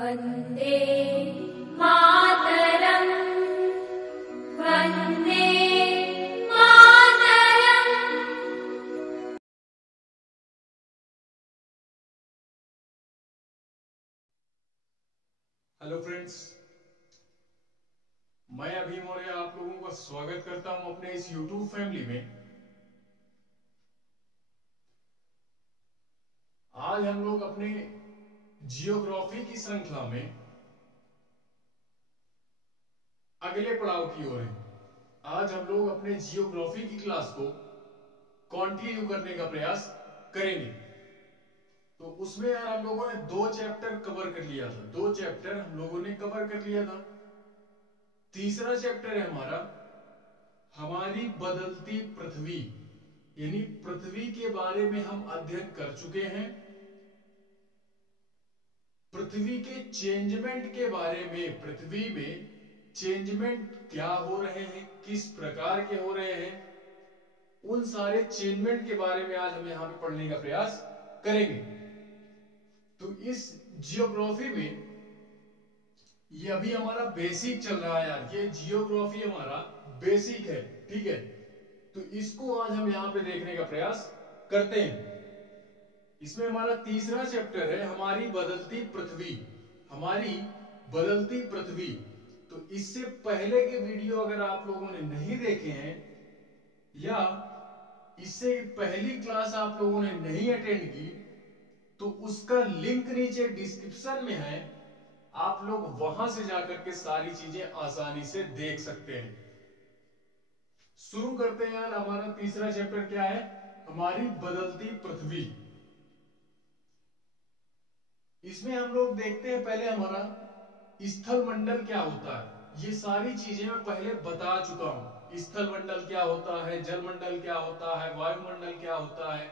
Vande Mataram Vande Mataram. Hello friends, मैं अभी मौर्य आप लोगों का स्वागत करता हूं अपने इस YouTube फैमिली में। आज हम लोग अपने जियोग्राफी की श्रृंखला में अगले पड़ाव की ओर हैं। आज हम लोग अपने जियोग्राफी की क्लास को कंटिन्यू करने का प्रयास करेंगे। तो उसमें यार हम लोगों ने 2 चैप्टर कवर कर लिया था। 2 चैप्टर हम लोगों ने कवर कर लिया था। तीसरा चैप्टर है हमारी बदलती पृथ्वी, यानी पृथ्वी के बारे में हम अध्ययन कर चुके हैं। पृथ्वी के चेंजमेंट के बारे में, पृथ्वी में चेंजमेंट क्या हो रहे हैं, किस प्रकार के हो रहे हैं, उन सारे चेंजमेंट के बारे में आज हम यहां पे पढ़ने का प्रयास करेंगे। तो इस जियोग्राफी में ये अभी हमारा बेसिक चल रहा है यार, ये जियोग्राफी हमारा बेसिक है, ठीक है। तो इसको आज हम यहां पे देखने का प्रयास करते हैं। इसमें हमारा तीसरा चैप्टर है हमारी बदलती पृथ्वी, हमारी बदलती पृथ्वी। तो इससे पहले के वीडियो अगर आप लोगों ने नहीं देखे हैं या इससे पहली क्लास आप लोगों ने नहीं अटेंड की, तो उसका लिंक नीचे डिस्क्रिप्शन में है। आप लोग वहां से जाकर के सारी चीजें आसानी से देख सकते हैं। शुरू करते हैं यार। हमारा तीसरा चैप्टर क्या है? हमारी बदलती पृथ्वी। इसमें हम लोग देखते हैं पहले हमारा स्थल मंडल क्या होता है। ये सारी चीजें मैं पहले बता चुका हूं। स्थल मंडल क्या होता है, जल मंडल क्या होता है, वायुमंडल क्या होता है,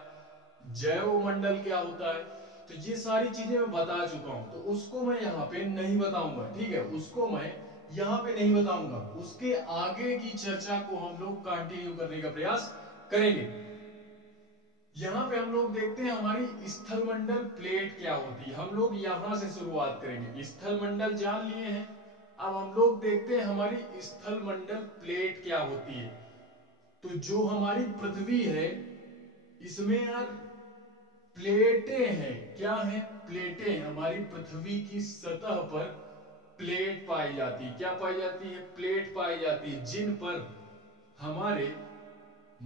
जैव मंडल क्या होता है। तो ये सारी चीजें मैं बता चुका हूं, तो उसको मैं यहाँ पे नहीं बताऊंगा, ठीक है। उसको मैं यहाँ पे नहीं बताऊंगा। उसके आगे की चर्चा को हम लोग कंटिन्यू करने का प्रयास करेंगे। यहां पे हम लोग देखते हैं हमारी स्थल मंडल प्लेट क्या होती है। हम लोग यहां से शुरुआत करेंगे। स्थल मंडल जान लिए हैं, अब हम लोग देखते हैं हमारी स्थल मंडल प्लेट क्या होती है। तो जो हमारी पृथ्वी है इसमें यार प्लेटें हैं। क्या है? प्लेटें। हमारी पृथ्वी की सतह पर प्लेट पाई जाती है। क्या पाई जाती है? प्लेट पाई जाती है, जिन पर हमारे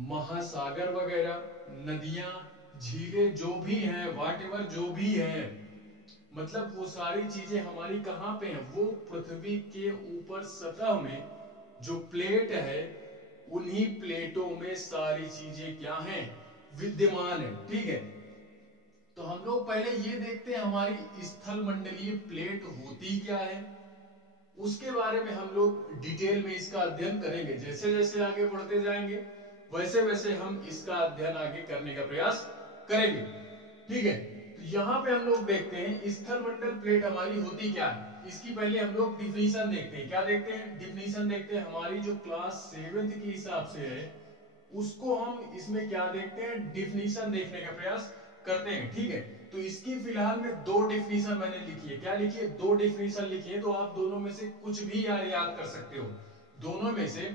महासागर वगैरह, नदियां, झीलें जो भी हैं, व्हाटएवर जो भी हैं, मतलब वो सारी चीजें हमारी कहां पे हैं? वो पृथ्वी के ऊपर सतह में जो प्लेट है, उन्हीं प्लेटों में सारी चीजें क्या हैं? विद्यमान है, ठीक है। तो हम लोग पहले ये देखते हैं हमारी स्थल मंडलीय प्लेट होती क्या है। उसके बारे में हम लोग डिटेल में इसका अध्ययन करेंगे। जैसे जैसे आगे बढ़ते जाएंगे वैसे वैसे हम इसका अध्ययन आगे करने का प्रयास करेंगे, ठीक है। तो यहां पे हम लोग देखते हैं स्थल मंडल प्लेट हमारी होती क्या है। इसकी पहले हम लोग डिफिनीशन देखते हैं। क्या देखते हैं? डिफिनीशन देखते हैं। हमारी जो क्लास 7th के हिसाब से है उसको हम इसमें क्या देखते हैं? डिफिनीशन देखने का प्रयास करते हैं, ठीक है। तो इसकी फिलहाल में 2 डिफिनीशन मैंने लिखी है। क्या लिखी है? 2 डिफिनीशन लिखी है। तो आप दोनों में से कुछ भी याद कर सकते हो। दोनों में से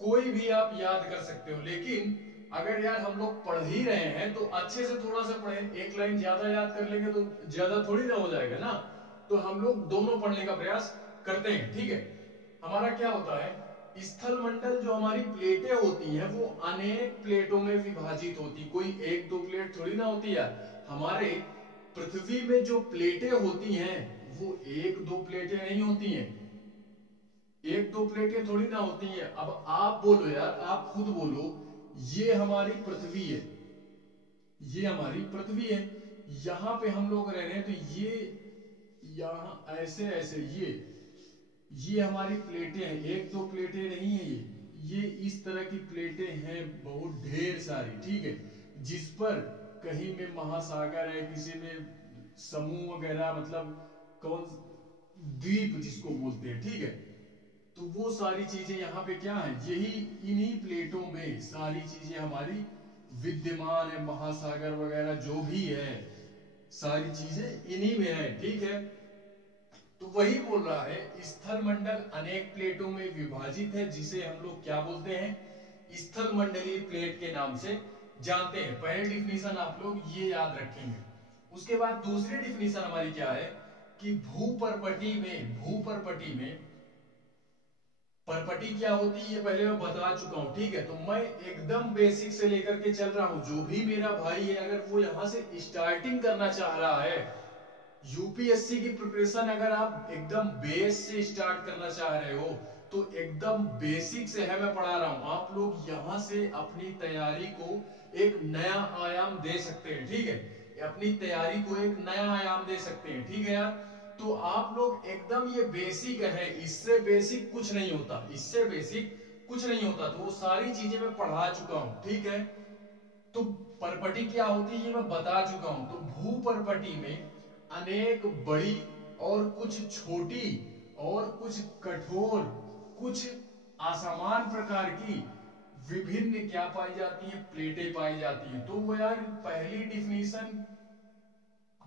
कोई भी आप याद कर सकते हो। लेकिन अगर यार हम लोग पढ़ ही रहे हैं तो अच्छे से थोड़ा सा पढ़ें। एक लाइन ज्यादा याद कर लेंगे तो ज्यादा थोड़ी ना हो जाएगा ना। तो हम लोग दोनों पढ़ने का प्रयास करते हैं, ठीक है। हमारा क्या होता है? स्थल मंडल जो हमारी प्लेटें होती हैं वो अनेक प्लेटों में विभाजित होती। कोई 1-2 प्लेट थोड़ी ना होती है। हमारे पृथ्वी में जो प्लेटें होती हैं वो 1-2 प्लेटें नहीं होती हैं। 1-2 प्लेटें थोड़ी ना होती हैं। अब आप बोलो यार, आप खुद बोलो, ये हमारी पृथ्वी है, ये हमारी पृथ्वी है। यहां पे हम लोग रह रहे हैं, तो ये यहां ऐसे ऐसे ये हमारी प्लेटें हैं। 1-2 प्लेटें नहीं है ये इस तरह की प्लेटें हैं, बहुत ढेर सारी, ठीक है। जिस पर कहीं में महासागर है, किसी में समूह वगैरह, मतलब कौन द्वीप जिसको बोलते हैं, ठीक है। तो वो सारी चीजें यहाँ पे क्या है? यही इन्हीं प्लेटों में सारी चीजें हमारी विद्यमान है। महासागर वगैरह जो भी है सारी चीजें इन्हीं में है, ठीक है। तो वही बोल रहा है स्थल मंडल अनेक प्लेटों में विभाजित है, जिसे हम लोग क्या बोलते हैं, स्थल मंडलीय प्लेट के नाम से जानते हैं। पहले डिफिनीशन आप लोग ये याद रखेंगे। उसके बाद दूसरी डिफिनीशन हमारी क्या है कि भूपर्पटी में परपटी क्या होती है ये पहले मैं बता चुका हूं, ठीक है। तो मैं एकदम बेसिक से लेकर के चल रहा हूं। जो भी मेरा भाई है अगर वो यहां से स्टार्टिंग करना चाह रहा है, यूपीएससी की प्रिपरेशन अगर आप एकदम बेस से स्टार्ट करना चाह रहे हो तो एकदम बेसिक से है मैं पढ़ा रहा हूं। आप लोग यहां से अपनी तैयारी को एक नया आयाम दे सकते हैं, ठीक है। अपनी तैयारी को एक नया आयाम दे सकते हैं, ठीक है यार। तो आप लोग एकदम ये बेसिक है, इससे बेसिक कुछ नहीं होता, इससे बेसिक कुछ नहीं होता। तो वो सारी चीजें मैं पढ़ा चुका हूं, ठीक है। तो परपटी क्या होती है ये मैं बता चुका हूं। तो भू परपटी में अनेक बड़ी और कुछ छोटी और कुछ कठोर, कुछ असमान प्रकार की विभिन्न क्या पाई जाती है, प्लेटें पाई जाती हैं। तो वो यार पहली डिफिनीशन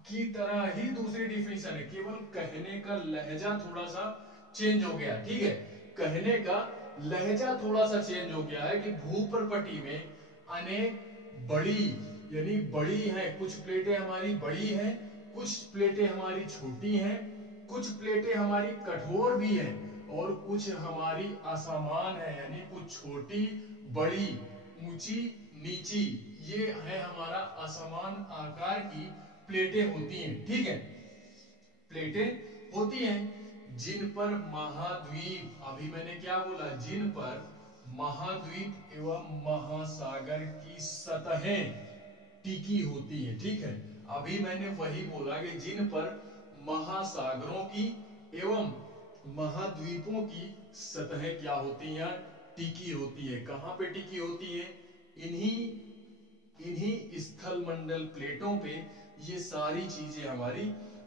की तरह ही दूसरी डिफिनीशन है, केवल कहने का लहजा थोड़ा सा चेंज हो गया, ठीक है। कहने का लहजा थोड़ा सा चेंज हो गया है कि भूपर्पटी में अनेक बड़ी यानी बड़ी हैं, कुछ प्लेटें हमारी बड़ी हैं, कुछ प्लेटें हमारी छोटी हैं, कुछ प्लेटें हमारी कठोर भी हैं और कुछ हमारी असमान है, यानी कुछ छोटी बड़ी ऊंची नीची, ये है हमारा असमान आकार की प्लेटें होती हैं, ठीक है। प्लेटें होती हैं जिन पर महाद्वीप, अभी मैंने क्या बोला, जिन पर महाद्वीप एवं महासागर की सतहें टिकी होती हैं, ठीक है। अभी मैंने वही बोला कि जिन पर महासागरों की एवं महाद्वीपों की सतहें क्या होती हैं, टिकी होती है। कहां पे टिकी होती है, इन्हीं स्थल मंडल प्लेटों पे ये सारी चीजें हमारी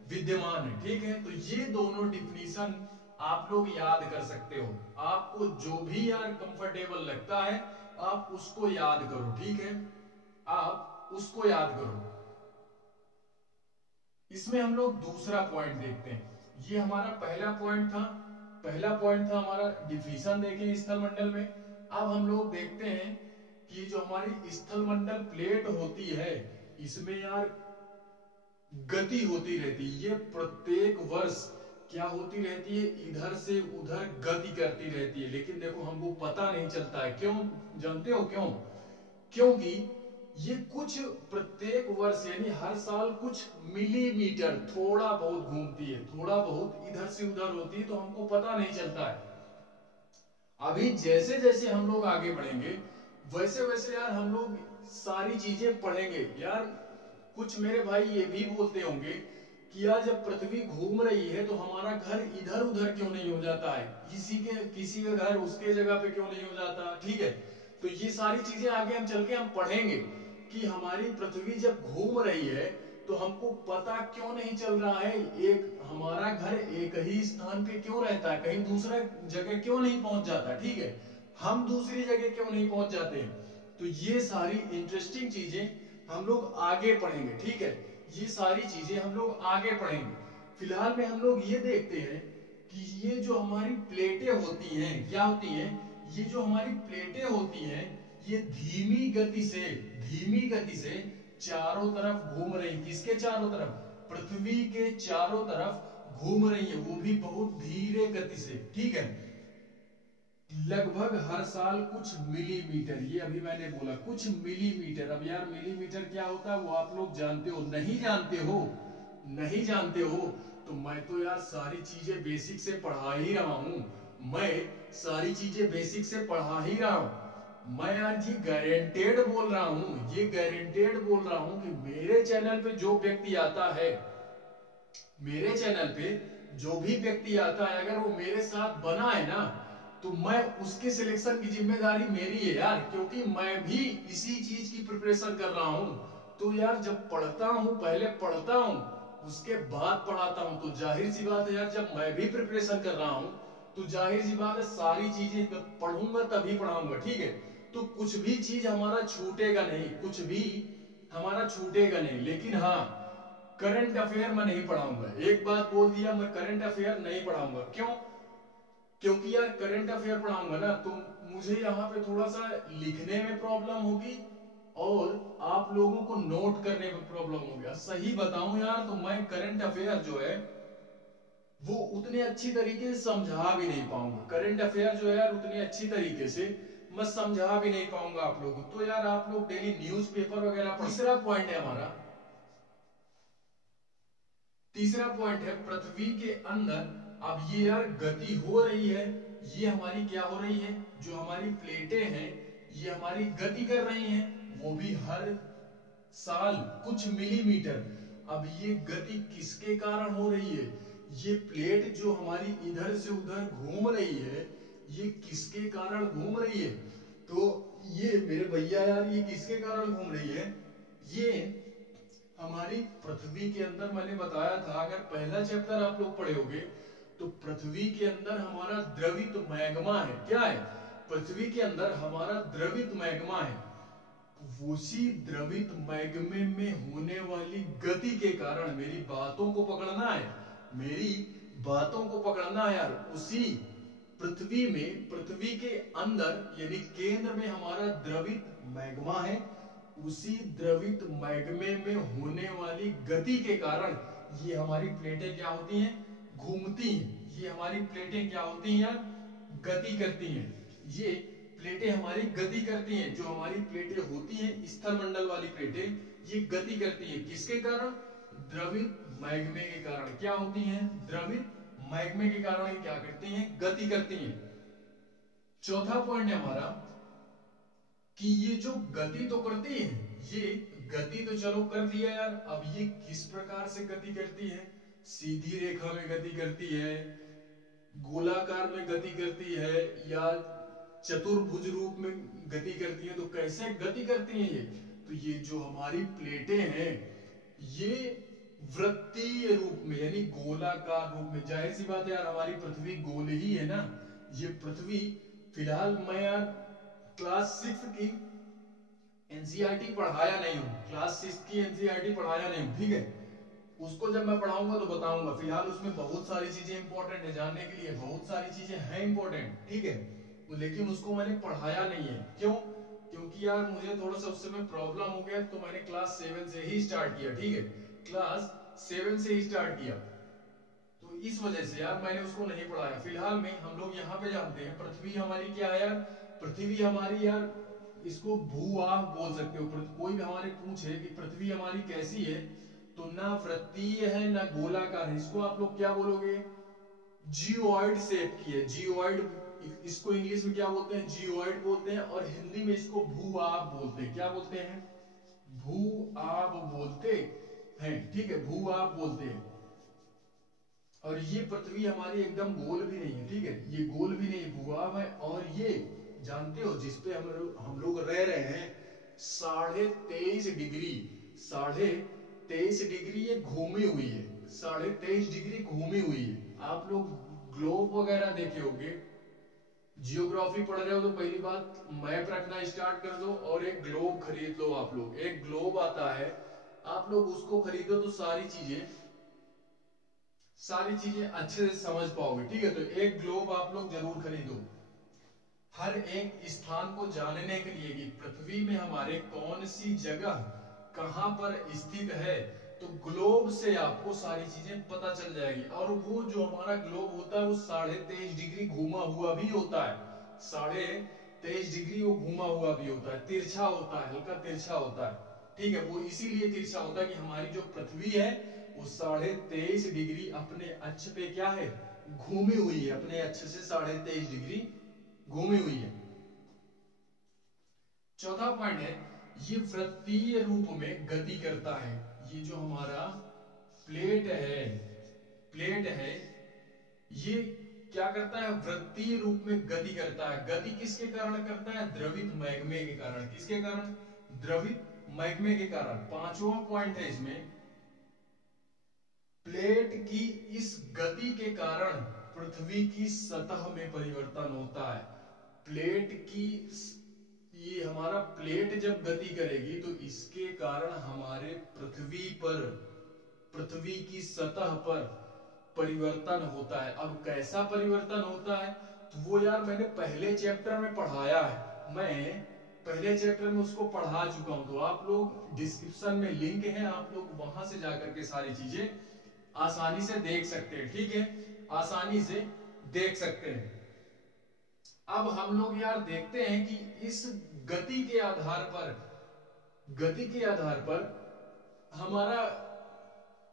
विद्यमान है, ठीक है। तो ये दोनों डिफिनीशन आप लोग याद कर सकते हो। आपको जो भी यार कंफर्टेबल लगता है आप उसको याद करो, ठीक है, आप उसको याद करो। इसमें हम लोग दूसरा पॉइंट देखते हैं। ये हमारा पहला पॉइंट था हमारा डिफिनीशन देखें स्थल मंडल में। अब हम लोग देखते हैं कि जो हमारी स्थल मंडल प्लेट होती है इसमें यार गति होती रहती है। ये प्रत्येक वर्ष क्या होती रहती है, इधर से उधर गति करती रहती है, लेकिन देखो हमको पता नहीं चलता है। क्यों जानते हो क्यों? क्योंकि ये कुछ प्रत्येक वर्ष यानी हर साल कुछ मिलीमीटर थोड़ा बहुत घूमती है, थोड़ा बहुत इधर से उधर होती है, तो हमको पता नहीं चलता है। अभी जैसे जैसे हम लोग आगे बढ़ेंगे वैसे वैसे यार हम लोग सारी चीजें पढ़ेंगे। यार कुछ मेरे भाई ये भी बोलते होंगे कि यार जब पृथ्वी घूम रही है तो हमारा घर इधर उधर क्यों नहीं हो जाता है, किसी का घर उसके जगह पे क्यों नहीं हो जाता, ठीक है। तो ये सारी चीजें आगे हम चल के हम पढ़ेंगे कि हमारी पृथ्वी जब घूम रही है तो हमको पता क्यों नहीं चल रहा है, एक हमारा घर एक ही स्थान पे क्यों रहता है, कहीं दूसरा जगह क्यों नहीं पहुंच जाता, ठीक है, हम दूसरी जगह क्यों नहीं पहुंच जाते। तो ये सारी इंटरेस्टिंग चीजें हम लोग आगे पढ़ेंगे, ठीक है। ये सारी चीजें हम लोग आगे पढ़ेंगे। फिलहाल में हम लोग ये देखते हैं कि ये जो हमारी प्लेटें होती हैं क्या होती हैं, ये जो हमारी प्लेटें होती हैं ये धीमी गति से चारों तरफ घूम रही। किसके चारों तरफ? पृथ्वी के चारों तरफ घूम रही है, वो भी बहुत धीरे गति से, ठीक है। लगभग हर साल कुछ मिलीमीटर, ये अभी मैंने बोला कुछ मिलीमीटर। अब यार मिलीमीटर क्या होता है वो आप लोग जानते हो, नहीं जानते हो तो मैं तो यार सारी चीजें बेसिक से पढ़ा ही रहा हूं, मैं यार ये गारंटेड बोल रहा हूं कि मेरे चैनल पे जो व्यक्ति आता है, अगर वो मेरे साथ बना है ना तो मैं उसके सिलेक्शन की जिम्मेदारी मेरी है यार, क्योंकि मैं भी इसी चीज की प्रिपरेशन कर रहा हूं। तो यार जब पढ़ता हूं पहले पढ़ता हूं उसके बाद पढ़ाता हूं, तो जाहिर सी बात है यार जब मैं भी प्रिपरेशन कर रहा हूं तो जाहिर सी बात है सारी चीजें पढ़ूंगा तभी पढ़ाऊंगा, ठीक है। तो कुछ भी चीज हमारा छूटेगा नहीं, लेकिन हाँ करंट अफेयर मैं नहीं पढ़ाऊंगा। एक बात बोल दिया, मैं करंट अफेयर नहीं पढ़ाऊंगा। क्यों? क्योंकि यार करंट अफेयर पढ़ाऊंगा ना तो मुझे यहाँ पे थोड़ा सा लिखने में प्रॉब्लम होगी और आप लोगों को नोट करने में प्रॉब्लम होगी। सही बताऊं यार तो मैं करंट अफेयर जो है वो उतने अच्छी तरीके से समझा भी नहीं पाऊंगा। करंट अफेयर जो है यार उतनी अच्छी तरीके से मैं समझा भी नहीं पाऊंगा आप लोगों को। तो यार आप लोग डेली न्यूज़पेपर वगैरह। तीसरा पॉइंट है हमारा, तीसरा पॉइंट है पृथ्वी के अंदर अब ये यार गति हो रही है। ये हमारी क्या हो रही है, जो हमारी प्लेटें हैं ये हमारी गति कर रही हैं, वो भी हर साल कुछ मिलीमीटर। अब ये गति किसके कारण हो रही है? ये प्लेट जो हमारी इधर से उधर घूम रही है ये किसके कारण घूम रही है? तो ये मेरे भैया यार ये किसके कारण घूम रही है? ये हमारी पृथ्वी के अंदर, मैंने बताया था अगर पहला चैप्टर आप लोग पढ़े होंगे तो पृथ्वी के अंदर हमारा द्रवित मैग्मा है। क्या है? पृथ्वी के अंदर हमारा द्रवित मैग्मा है। उसी द्रवित मैग्मे में होने वाली गति के कारण, मेरी बातों को पकड़ना है, मेरी बातों को पकड़ना है यार। उसी पृथ्वी में, पृथ्वी के अंदर यानी केंद्र में हमारा द्रवित मैग्मा है। उसी द्रवित मैग्मे में होने वाली गति के कारण ये हमारी प्लेटें क्या होती हैं? घूमती हैं। ये हमारी प्लेटें क्या होती हैं यार? गति करती हैं। ये प्लेटें हमारी गति करती हैं। जो हमारी प्लेटें होती हैं स्थल मंडल वाली प्लेटें, ये गति करती हैं किसके कारण? द्रवित मैग्मे के कारण। क्या होती हैं? द्रवित मैग्मे के कारण ये क्या करती हैं? गति करती हैं। चौथा पॉइंट है हमारा कि ये जो गति तो करती है, ये गति तो चलो कर दिया यार, अब ये किस प्रकार से गति करती है? सीधी रेखा में गति करती है, गोलाकार में गति करती है, या चतुर्भुज रूप में गति करती है? तो कैसे गति करती हैं ये? तो ये जो हमारी प्लेटें हैं ये वृत्तीय रूप में यानी गोलाकार रूप में। जाहिर सी बात है यार हमारी पृथ्वी गोल ही है ना। ये पृथ्वी, फिलहाल मैं यार क्लास 6 की एनसीईआरटी पढ़ाया नहीं हूं, क्लास 6 की एनसीईआरटी पढ़ाया नहीं हूं, ठीक है। उसको जब मैं पढ़ाऊंगा तो बताऊंगा। फिलहाल उसमें बहुत सारी चीजें इंपॉर्टेंट है जानने के लिए, बहुत सारी चीजें हैं इंपॉर्टेंट, ठीक है। लेकिन उसको मैंने पढ़ाया नहीं है। क्यों? क्योंकि यार मुझे थोड़ा सा उस समय प्रॉब्लम हो गया तो मैंने क्लास 7 से ही स्टार्ट किया, ठीक है। क्लास 7 से ही स्टार्ट किया तो इस वजह से यार मैंने उसको नहीं पढ़ाया। फिलहाल में हम लोग यहाँ पे जानते हैं पृथ्वी हमारी क्या है यार। पृथ्वी हमारी यार, इसको भू-आह बोल सकते हो। कोई भी हमारे पूछे कि पृथ्वी हमारी कैसी है तो ना वृत्तीय है ना गोलाकार है, इसको आप लोग क्या बोलोगे? जियोइड शेप की है। जियोइड, इसको इंग्लिश में क्या बोलते हैं? जियोइड बोलते हैं। और हिंदी में इसको भू-आभ बोलते हैं। क्या बोलते हैं? भू-आभ बोलते हैं, ठीक है, भू-आभ बोलते हैं। और ये पृथ्वी हमारी एकदम गोल भी नहीं है, ठीक है, ये गोल भी नहीं, भू-आभ है। और ये जानते हो जिसपे हम लोग रह रहे हैं 23.5 डिग्री, 23.5 डिग्री ये घूमी हुई है, 23.5 डिग्री घूमी हुई है। आप लोग ग्लोब वगैरह देखे होंगे, जियोग्राफी पढ़ रहे हो तो पहली बात मैप रखना स्टार्ट कर दो और एक ग्लोब खरीद लो। आप लोग, एक ग्लोब आता है, आप लोग उसको खरीदो तो सारी चीजें अच्छे से समझ पाओगे, ठीक है। तो एक ग्लोब आप लोग जरूर खरीदो हर एक स्थान को जानने के लिए कि पृथ्वी में हमारे कौन सी जगह कहां पर स्थित है। तो ग्लोब से आपको सारी चीजें पता चल जाएगी। और वो जो हमारा ग्लोब होता है वो 23.5 डिग्री घूमा हुआ भी होता है, 23.5 डिग्री वो घूमा हुआ भी होता है, तिरछा होता है, हल्का तिरछा होता है, ठीक है। वो इसीलिए तिरछा होता है कि हमारी जो पृथ्वी है वो 23.5 डिग्री अपने अक्ष पे क्या है? घूमी हुई है, अपने अक्ष से 23.5 डिग्री घूमी हुई है। चौथा पॉइंट है ये वृत्तीय रूप में गति करता है। ये जो हमारा प्लेट है ये क्या करता है? वृत्तीय रूप में गति करता है। गति किसके कारण करता है? द्रवित मैग्मे के कारण। किसके कारण? द्रवित मैग्मे के कारण। पांचवा पॉइंट है इसमें, प्लेट की इस गति के कारण पृथ्वी की सतह में परिवर्तन होता है। प्लेट की, ये हमारा प्लेट जब गति करेगी तो इसके कारण हमारे पृथ्वी की सतह पर परिवर्तन होता है। अब कैसा परिवर्तन होता है तो वो यार मैंने पहले चैप्टर में पढ़ाया है, मैं पहले चैप्टर में उसको पढ़ा चुका हूं। तो आप लोग डिस्क्रिप्शन में लिंक है, आप लोग वहां से जाकर के सारी चीजें आसानी से देख सकते हैं, ठीक है, आसानी से देख सकते हैं। अब हम लोग यार देखते हैं कि इस गति के आधार पर, गति के आधार पर हमारा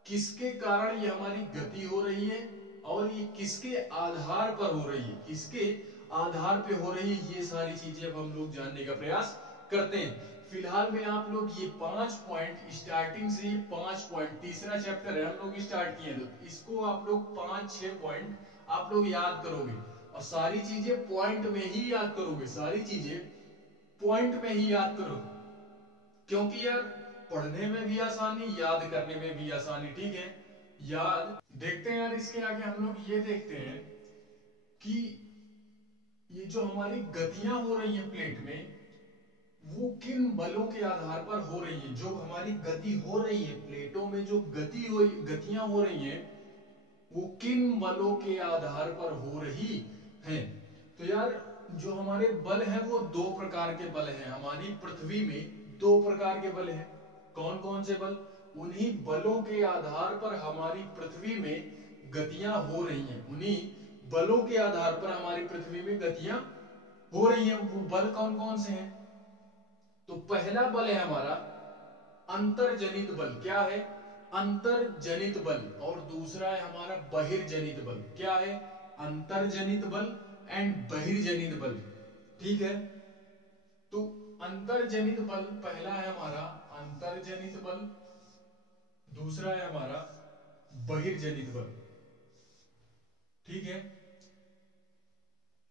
किसके कारण ये हमारी गति हो रही है और ये किसके आधार पर हो रही है, किसके आधार पे हो रही है, ये सारी चीजें अब हम लोग जानने का प्रयास करते हैं। फिलहाल में आप लोग ये 5 पॉइंट स्टार्टिंग से, ये 5 पॉइंट तीसरा चैप्टर है हम लोग स्टार्ट किए, तो इसको आप लोग 5-6 पॉइंट आप लोग याद करोगे और सारी चीजें पॉइंट में ही याद करोगे, सारी चीजें पॉइंट में ही याद करोगे, क्योंकि यार पढ़ने में भी आसानी, याद करने में भी आसानी, ठीक है। याद देखते हैं यार, इसके आगे हम लोग ये देखते हैं कि ये जो हमारी गतियां हो रही है प्लेट में, वो किन बलों के आधार पर हो रही है। जो हमारी गति हो रही है प्लेटों में, जो गतियां हो रही हैं, वो किन बलों के आधार पर हो रही हैं। तो यार जो हमारे बल हैं वो 2 प्रकार के बल हैं। हमारी पृथ्वी में 2 प्रकार के बल हैं। कौन कौन से बल? उन्हीं बलों के आधार पर हमारी पृथ्वी में गतियां हो रही हैं, उन्हीं बलों के आधार पर हमारी पृथ्वी में गतियां हो रही हैं। वो बल कौन कौन से हैं? तो पहला बल है हमारा अंतर्जनित बल। क्या है? अंतर्जनित बल। और दूसरा है हमारा बहिर्जनित बल। क्या है? अंतर्जनित बल एंड बहिर्जनित बल, ठीक है। तो अंतर्जनित बल पहला है हमारा अंतर्जनित बल, दूसरा है हमारा बहिर्जनित बल, ठीक है।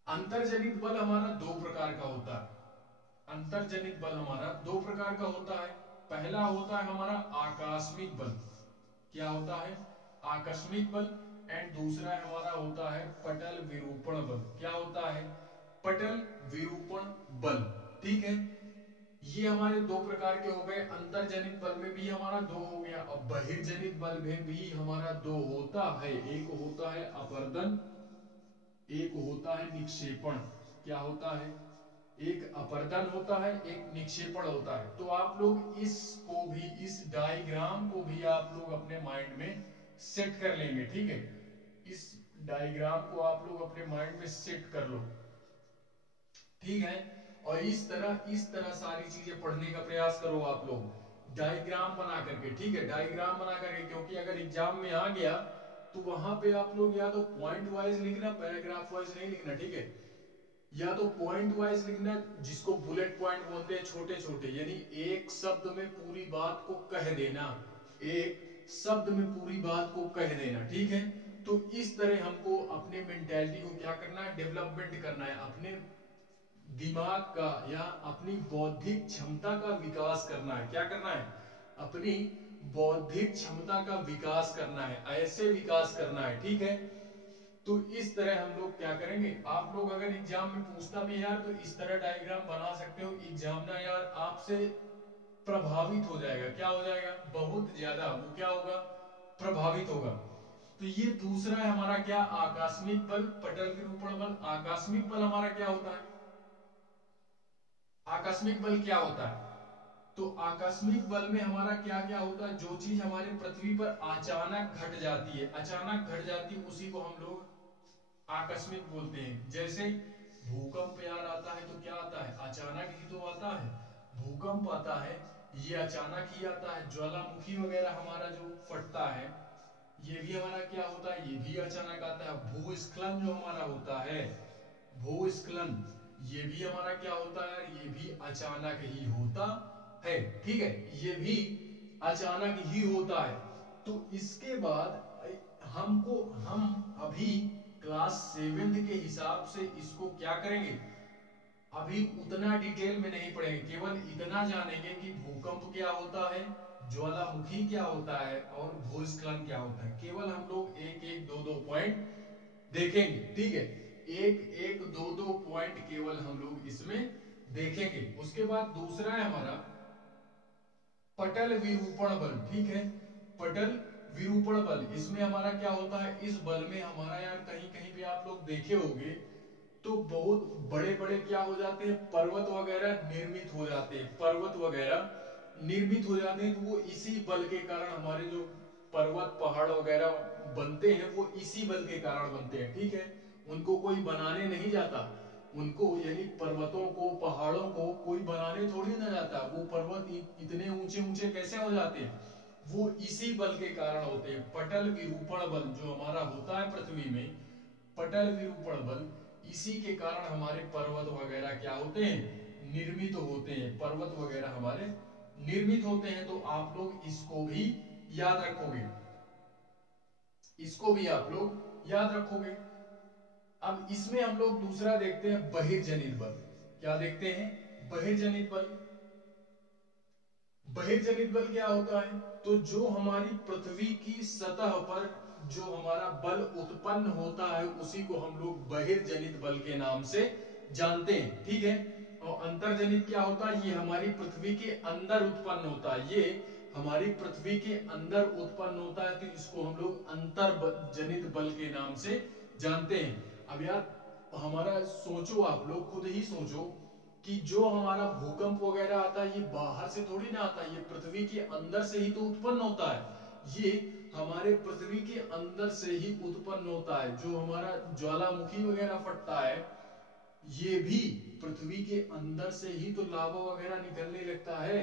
अंतर्जनित बल हमारा 2 प्रकार का होता है। अंतर्जनित बल हमारा 2 प्रकार का होता है। पहला होता है हमारा आकस्मिक बल। क्या होता है? आकस्मिक बल। एंड दूसरा हमारा होता है पटल विरूपण बल। क्या होता है? पटल विरूपण बल, ठीक है। ये हमारे 2 प्रकार के हो गए। अंतर्जनित बल में भी हमारा 2 हो गया। अब बहिर्जनित बल में भी हमारा 2 होता है। एक होता है अपर्दन, एक होता है निक्षेपण। क्या होता है? एक अपर्दन होता है, एक निक्षेपण होता है। तो आप लोग इसको भी, इस डायग्राम को भी आप लोग अपने माइंड में सेट कर लेंगे, ठीक है। इस डायग्राम को आप लोग अपने माइंड में सेट कर लो, ठीक है। और इस तरह सारी चीजें पढ़ने का प्रयास करो आप लोग, डायग्राम बना करके, ठीक है, डायग्राम बना करके। क्योंकि अगर एग्जाम में आ गया तो वहां पे आप लोग या तो पॉइंट वाइज लिखना, पैराग्राफ वाइज नहीं लिखना, ठीक है। या तो पॉइंट वाइज लिखना, जिसको बुलेट पॉइंट बोलते हैं, छोटे छोटे, यानी एक शब्द में पूरी बात को कह देना, एक शब्द में पूरी बात को कह देना, ठीक है। तो इस तरह हमको अपने मेंटालिटी को क्या करना है? डेवलपमेंट करना है, अपने दिमाग का या अपनी बौद्धिक क्षमता का विकास करना है। क्या करना है? अपनी बौद्धिक क्षमता का विकास करना है, ऐसे विकास करना है, ठीक है। तो इस तरह हम लोग क्या करेंगे, आप लोग अगर एग्जाम में पूछता भी यार तो इस तरह डायग्राम बना सकते हो, एग्जामिनर यार आपसे प्रभावित हो जाएगा। क्या हो जाएगा? बहुत ज्यादा वो क्या होगा? प्रभावित होगा। तो ये दूसरा है हमारा क्या? आकस्मिक बल, पटल विरूपण बल। आकस्मिक बल हमारा क्या होता है? आकस्मिक बल क्या होता है? तो आकस्मिक बल में हमारा क्या क्या होता है? जो चीज हमारे पृथ्वी पर अचानक घट जाती है, अचानक घट जाती है, उसी को हम लोग आकस्मिक बोलते हैं। जैसे भूकंप यार आता है तो क्या आता है? अचानक ही तो आता है। भूकंप आता है, ये अचानक ही आता है। ज्वालामुखी वगैरह हमारा जो फटता है, ये भी हमारा क्या होता है? ये भी अचानक आता है। भूस्खलन जो हमारा होता है, भूस्खलन, ये भी हमारा क्या होता है? ये भी अचानक ही होता है, ठीक है। ये भी अचानक ही होता है। तो इसके बाद हम अभी क्लास 7 के हिसाब से इसको क्या करेंगे, अभी उतना डिटेल में नहीं पढ़ेंगे, केवल इतना जानेंगे कि भूकंप क्या होता है, ज्वालामुखी क्या होता है और भूस्खलन क्या होता है। केवल हम लोग एक एक दो दो पॉइंट देखेंगे, ठीक है। एक एक दो दो पॉइंट केवल हम लोग इसमें देखेंगे। उसके बाद दूसरा है हमारा पटल विरूपण बल, ठीक है। पटल विरूपण बल, इसमें हमारा क्या होता है, इस बल में हमारा यार कहीं कहीं भी आप लोग देखे होंगे तो बहुत बड़े बड़े क्या हो जाते हैं, पर्वत वगैरह निर्मित हो जाते हैं, पर्वत वगैरह निर्मित हो जाते हैं। तो वो इसी बल के कारण हमारे जो पर्वत पहाड़ वगैरह बनते हैं वो इसी बल के कारण बनते हैं, ठीक है। उनको कोई बनाने नहीं जाता, उनको यानी पर्वतों को पहाड़ों को कोई बनाने थोड़ी ना जाता। वो पर्वत इतने ऊंचे ऊंचे कैसे हो जाते हैं, वो इसी बल के कारण होते हैं। पटल विरूपण बल जो हमारा होता है पृथ्वी में, पटल विरूपण बल, इसी के कारण हमारे पर्वत वगैरह क्या होते हैं, निर्मित होते हैं, पर्वत वगैरह हमारे निर्मित होते हैं। तो आप लोग इसको भी याद रखोगे, इसको भी आप लोग याद रखोगे। अब इसमें हम लोग दूसरा देखते हैं बहिर्जनित बल। क्या देखते हैं, बहिर्जनित बल। बहिर्जनित बल क्या होता है, तो जो हमारी पृथ्वी की सतह पर जो हमारा बल उत्पन्न होता है उसी को हम लोग बहिर्जनित बल के नाम से जानते हैं, ठीक है। और अंतर्जनित क्या होता है, ये हमारी पृथ्वी के अंदर उत्पन्न होता है, ये हमारी पृथ्वी के अंदर उत्पन्न होता है, तो इसको हम लोग अंतर्जनित बल के नाम से जानते हैं। अब यार हमारा सोचो, आप लोग खुद ही सोचो कि जो हमारा भूकंप वगैरह आता है ये बाहर से थोड़ी ना आता है, ये पृथ्वी के अंदर से ही तो उत्पन्न होता है। ये हमारे पृथ्वी के अंदर से ही उत्पन्न होता है। जो हमारा ज्वालामुखी वगैरह फटता है ये भी पृथ्वी के अंदर से ही तो लावा वगैरह निकलने लगता है,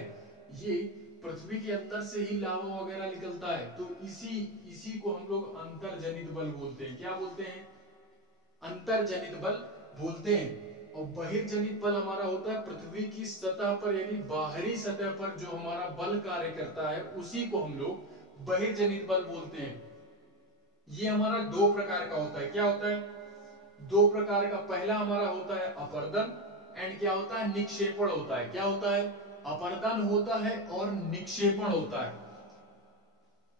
ये पृथ्वी के अंदर से ही लावा वगैरह निकलता है। तो इसी इसी को हम लोग अंतर्जनित बल बोलते हैं। क्या बोलते हैं, अंतर्जनित बल बोलते हैं। और बहिर्जनित बल हमारा होता है पृथ्वी की सतह पर, यानी बाहरी सतह पर जो हमारा बल कार्य करता है उसी को हम लोग बहिर्जनित बल बोलते हैं। ये हमारा दो प्रकार का होता है। क्या होता है, दो प्रकार का। पहला हमारा होता है अपर्दन एंड क्या होता है, निक्षेपण होता है। क्या होता है, अपर्दन होता है और निक्षेपण होता है।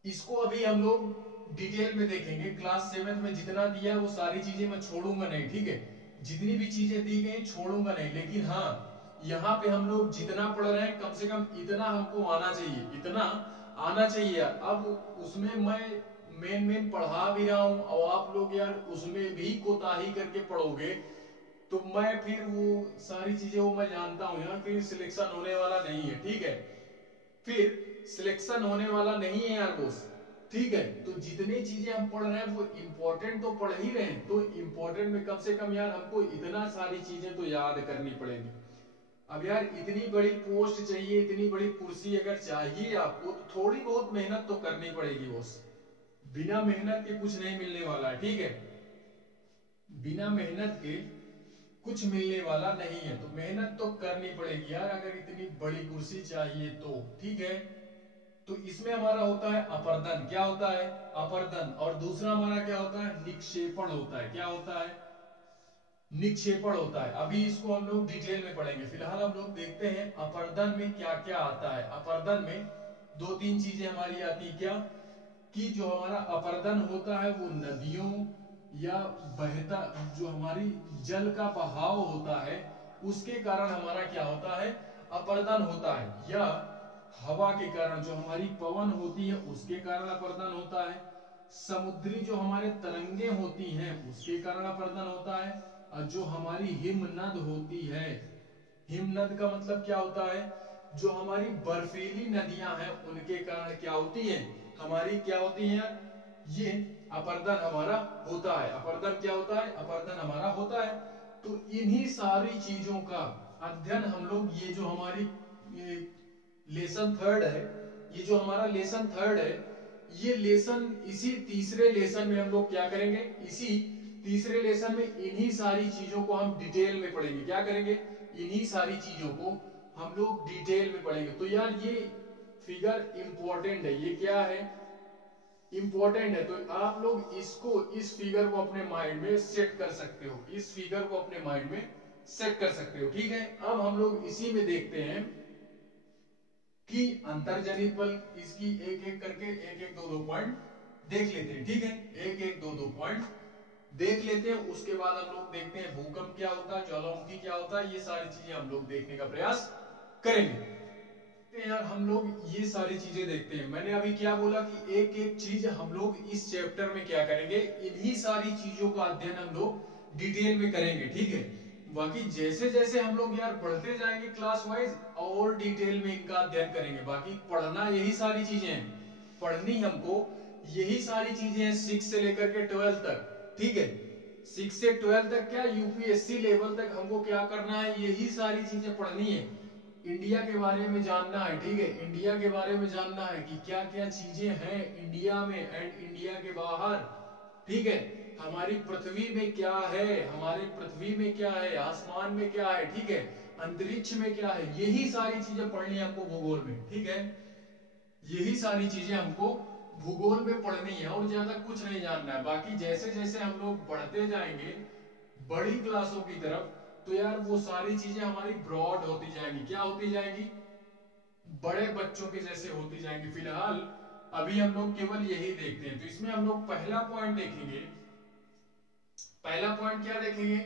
इसको अभी हम लोग डिटेल में देखेंगे। क्लास 7 में जितना दिया है वो सारी चीजें मैं छोड़ूंगा नहीं, ठीक है। जितनी भी चीजें दी गई छोड़ूंगा नहीं, लेकिन हाँ यहाँ पे हम लोग जितना पढ़ रहे हैं कम से कम इतना हमको आना चाहिए, इतना आना चाहिए यार। अब उसमें मैं मेन मेन पढ़ा भी रहा हूँ और आप लोग यार उसमें भी कोताही करके पढ़ोगे तो मैं फिर वो सारी चीजें वो मैं जानता हूँ यार, फिर सिलेक्शन होने वाला नहीं है, ठीक है। फिर सिलेक्शन होने वाला नहीं है यार दोस्त, ठीक है। तो जितनी चीजें हम पढ़ रहे हैं वो इंपॉर्टेंट तो पढ़ ही रहे हैं, तो इंपॉर्टेंट में कम से कम यार हमको इतना सारी चीजें तो याद करनी पड़ेगी। अब यार इतनी बड़ी पोस्ट चाहिए, इतनी बड़ी कुर्सी अगर चाहिए आपको तो थोड़ी बहुत मेहनत तो करनी पड़ेगी बॉस। बिना मेहनत के कुछ नहीं मिलने वाला, ठीक है। बिना मेहनत के कुछ मिलने वाला नहीं है, तो मेहनत तो करनी पड़ेगी यार अगर इतनी बड़ी कुर्सी चाहिए तो, ठीक है। तो इसमें हमारा होता है अपर्दन। क्या होता है, अपर्दन। और दूसरा हमारा क्या होता है, निक्षेपण होता है। क्या होता है, निक्षेपण होता है। अभी इसको हम लोग डिटेल में पढ़ेंगे। फिलहाल हम लोग देखते हैं अपर्दन में क्या क्या आता है। अपर्दन में दो तीन चीजें हमारी आती है। क्या कि जो हमारा अपर्दन होता है वो नदियों या बहता जो हमारी जल का बहाव होता है उसके कारण हमारा क्या होता है, अपर्दन होता है। या हवा के कारण जो हमारी पवन होती है उसके कारण अपर्दन होता है। समुद्री जो हमारे तरंगे होती हैं उसके कारण अपर्दन होता है। और जो हमारी हिमनद होती है, हिमनद का मतलब क्या होता है, जो हमारी बर्फीली नदियां हैं उनके कारण क्या होती है, हमारी क्या होती है, ये अपर्दन हमारा होता है। अपर्दन क्या होता है, अपर्दन हमारा होता है। तो इन्हीं सारी चीजों का अध्ययन हम लोग, ये जो हमारी लेसन थर्ड है, ये जो हमारा लेसन थर्ड है, ये लेसन इसी तीसरे लेसन में हम लोग क्या करेंगे, इसी तीसरे लेसन में इन्हीं सारी चीजों को हम डिटेल में पढ़ेंगे। क्या करेंगे, इन्हीं सारी चीजों को हम लोग डिटेल में पढ़ेंगे। तो यार ये फिगर इंपॉर्टेंट है, ये क्या है, इंपॉर्टेंट है। तो आप लोग इसको, इस फिगर को अपने माइंड में सेट कर सकते हो, इस फिगर को अपने माइंड में सेट कर सकते हो, ठीक है। अब हम लोग इसी में देखते हैं कि अंतर्जनित बल, इसकी एक एक करके एक एक दो दो पॉइंट देख लेते हैं, ठीक है। एक एक दो दो पॉइंट देख लेते हैं, उसके बाद हम लोग देखते हैं भूकंप क्या होता है, ज्वालामुखी क्या होता है, ये सारी चीजें हम लोग देखने का प्रयास करेंगे। देखते हैं यार, हम लोग ये सारी चीजें देखते हैं। मैंने अभी क्या बोला कि एक एक चीज हम लोग इस चैप्टर में क्या करेंगे, इन्हीं सारी चीजों का अध्ययन हम लोग डिटेल में करेंगे, ठीक है। बाकी जैसे जैसे हम लोग यार बढ़ते जाएंगे क्लास वाइज और डिटेल में इनका अध्ययन करेंगे। बाकी पढ़ना यही सारी चीजें हैं, पढ़नी हमको यही सारी चीजें हैं 6 से लेकर के 12 तक, ठीक है। 6 से 12 तक क्या, यूपीएससी लेवल तक हमको क्या करना है, यही सारी चीजें पढ़नी है। इंडिया के बारे में जानना है, ठीक है। इंडिया के बारे में जानना है कि क्या क्या चीजें हैं इंडिया में एंड इंडिया के बाहर, ठीक है। हमारी पृथ्वी में क्या है, हमारे पृथ्वी में क्या है, आसमान में क्या है, ठीक है, अंतरिक्ष में क्या है, यही सारी चीजें पढ़नी है हमको भूगोल में, ठीक है। यही सारी चीजें हमको भूगोल में पढ़नी है और ज्यादा कुछ नहीं जानना है। बाकी जैसे जैसे हम लोग बढ़ते जाएंगे बड़ी क्लासों की तरफ, तो यार वो सारी चीजें हमारी ब्रॉड होती जाएंगी। क्या होती जाएंगी, बड़े बच्चों के जैसे होती जाएंगी। फिलहाल अभी हम लोग केवल यही देखते हैं। तो इसमें हम लोग पहला पॉइंट देखेंगे। पहला पॉइंट क्या देखेंगे,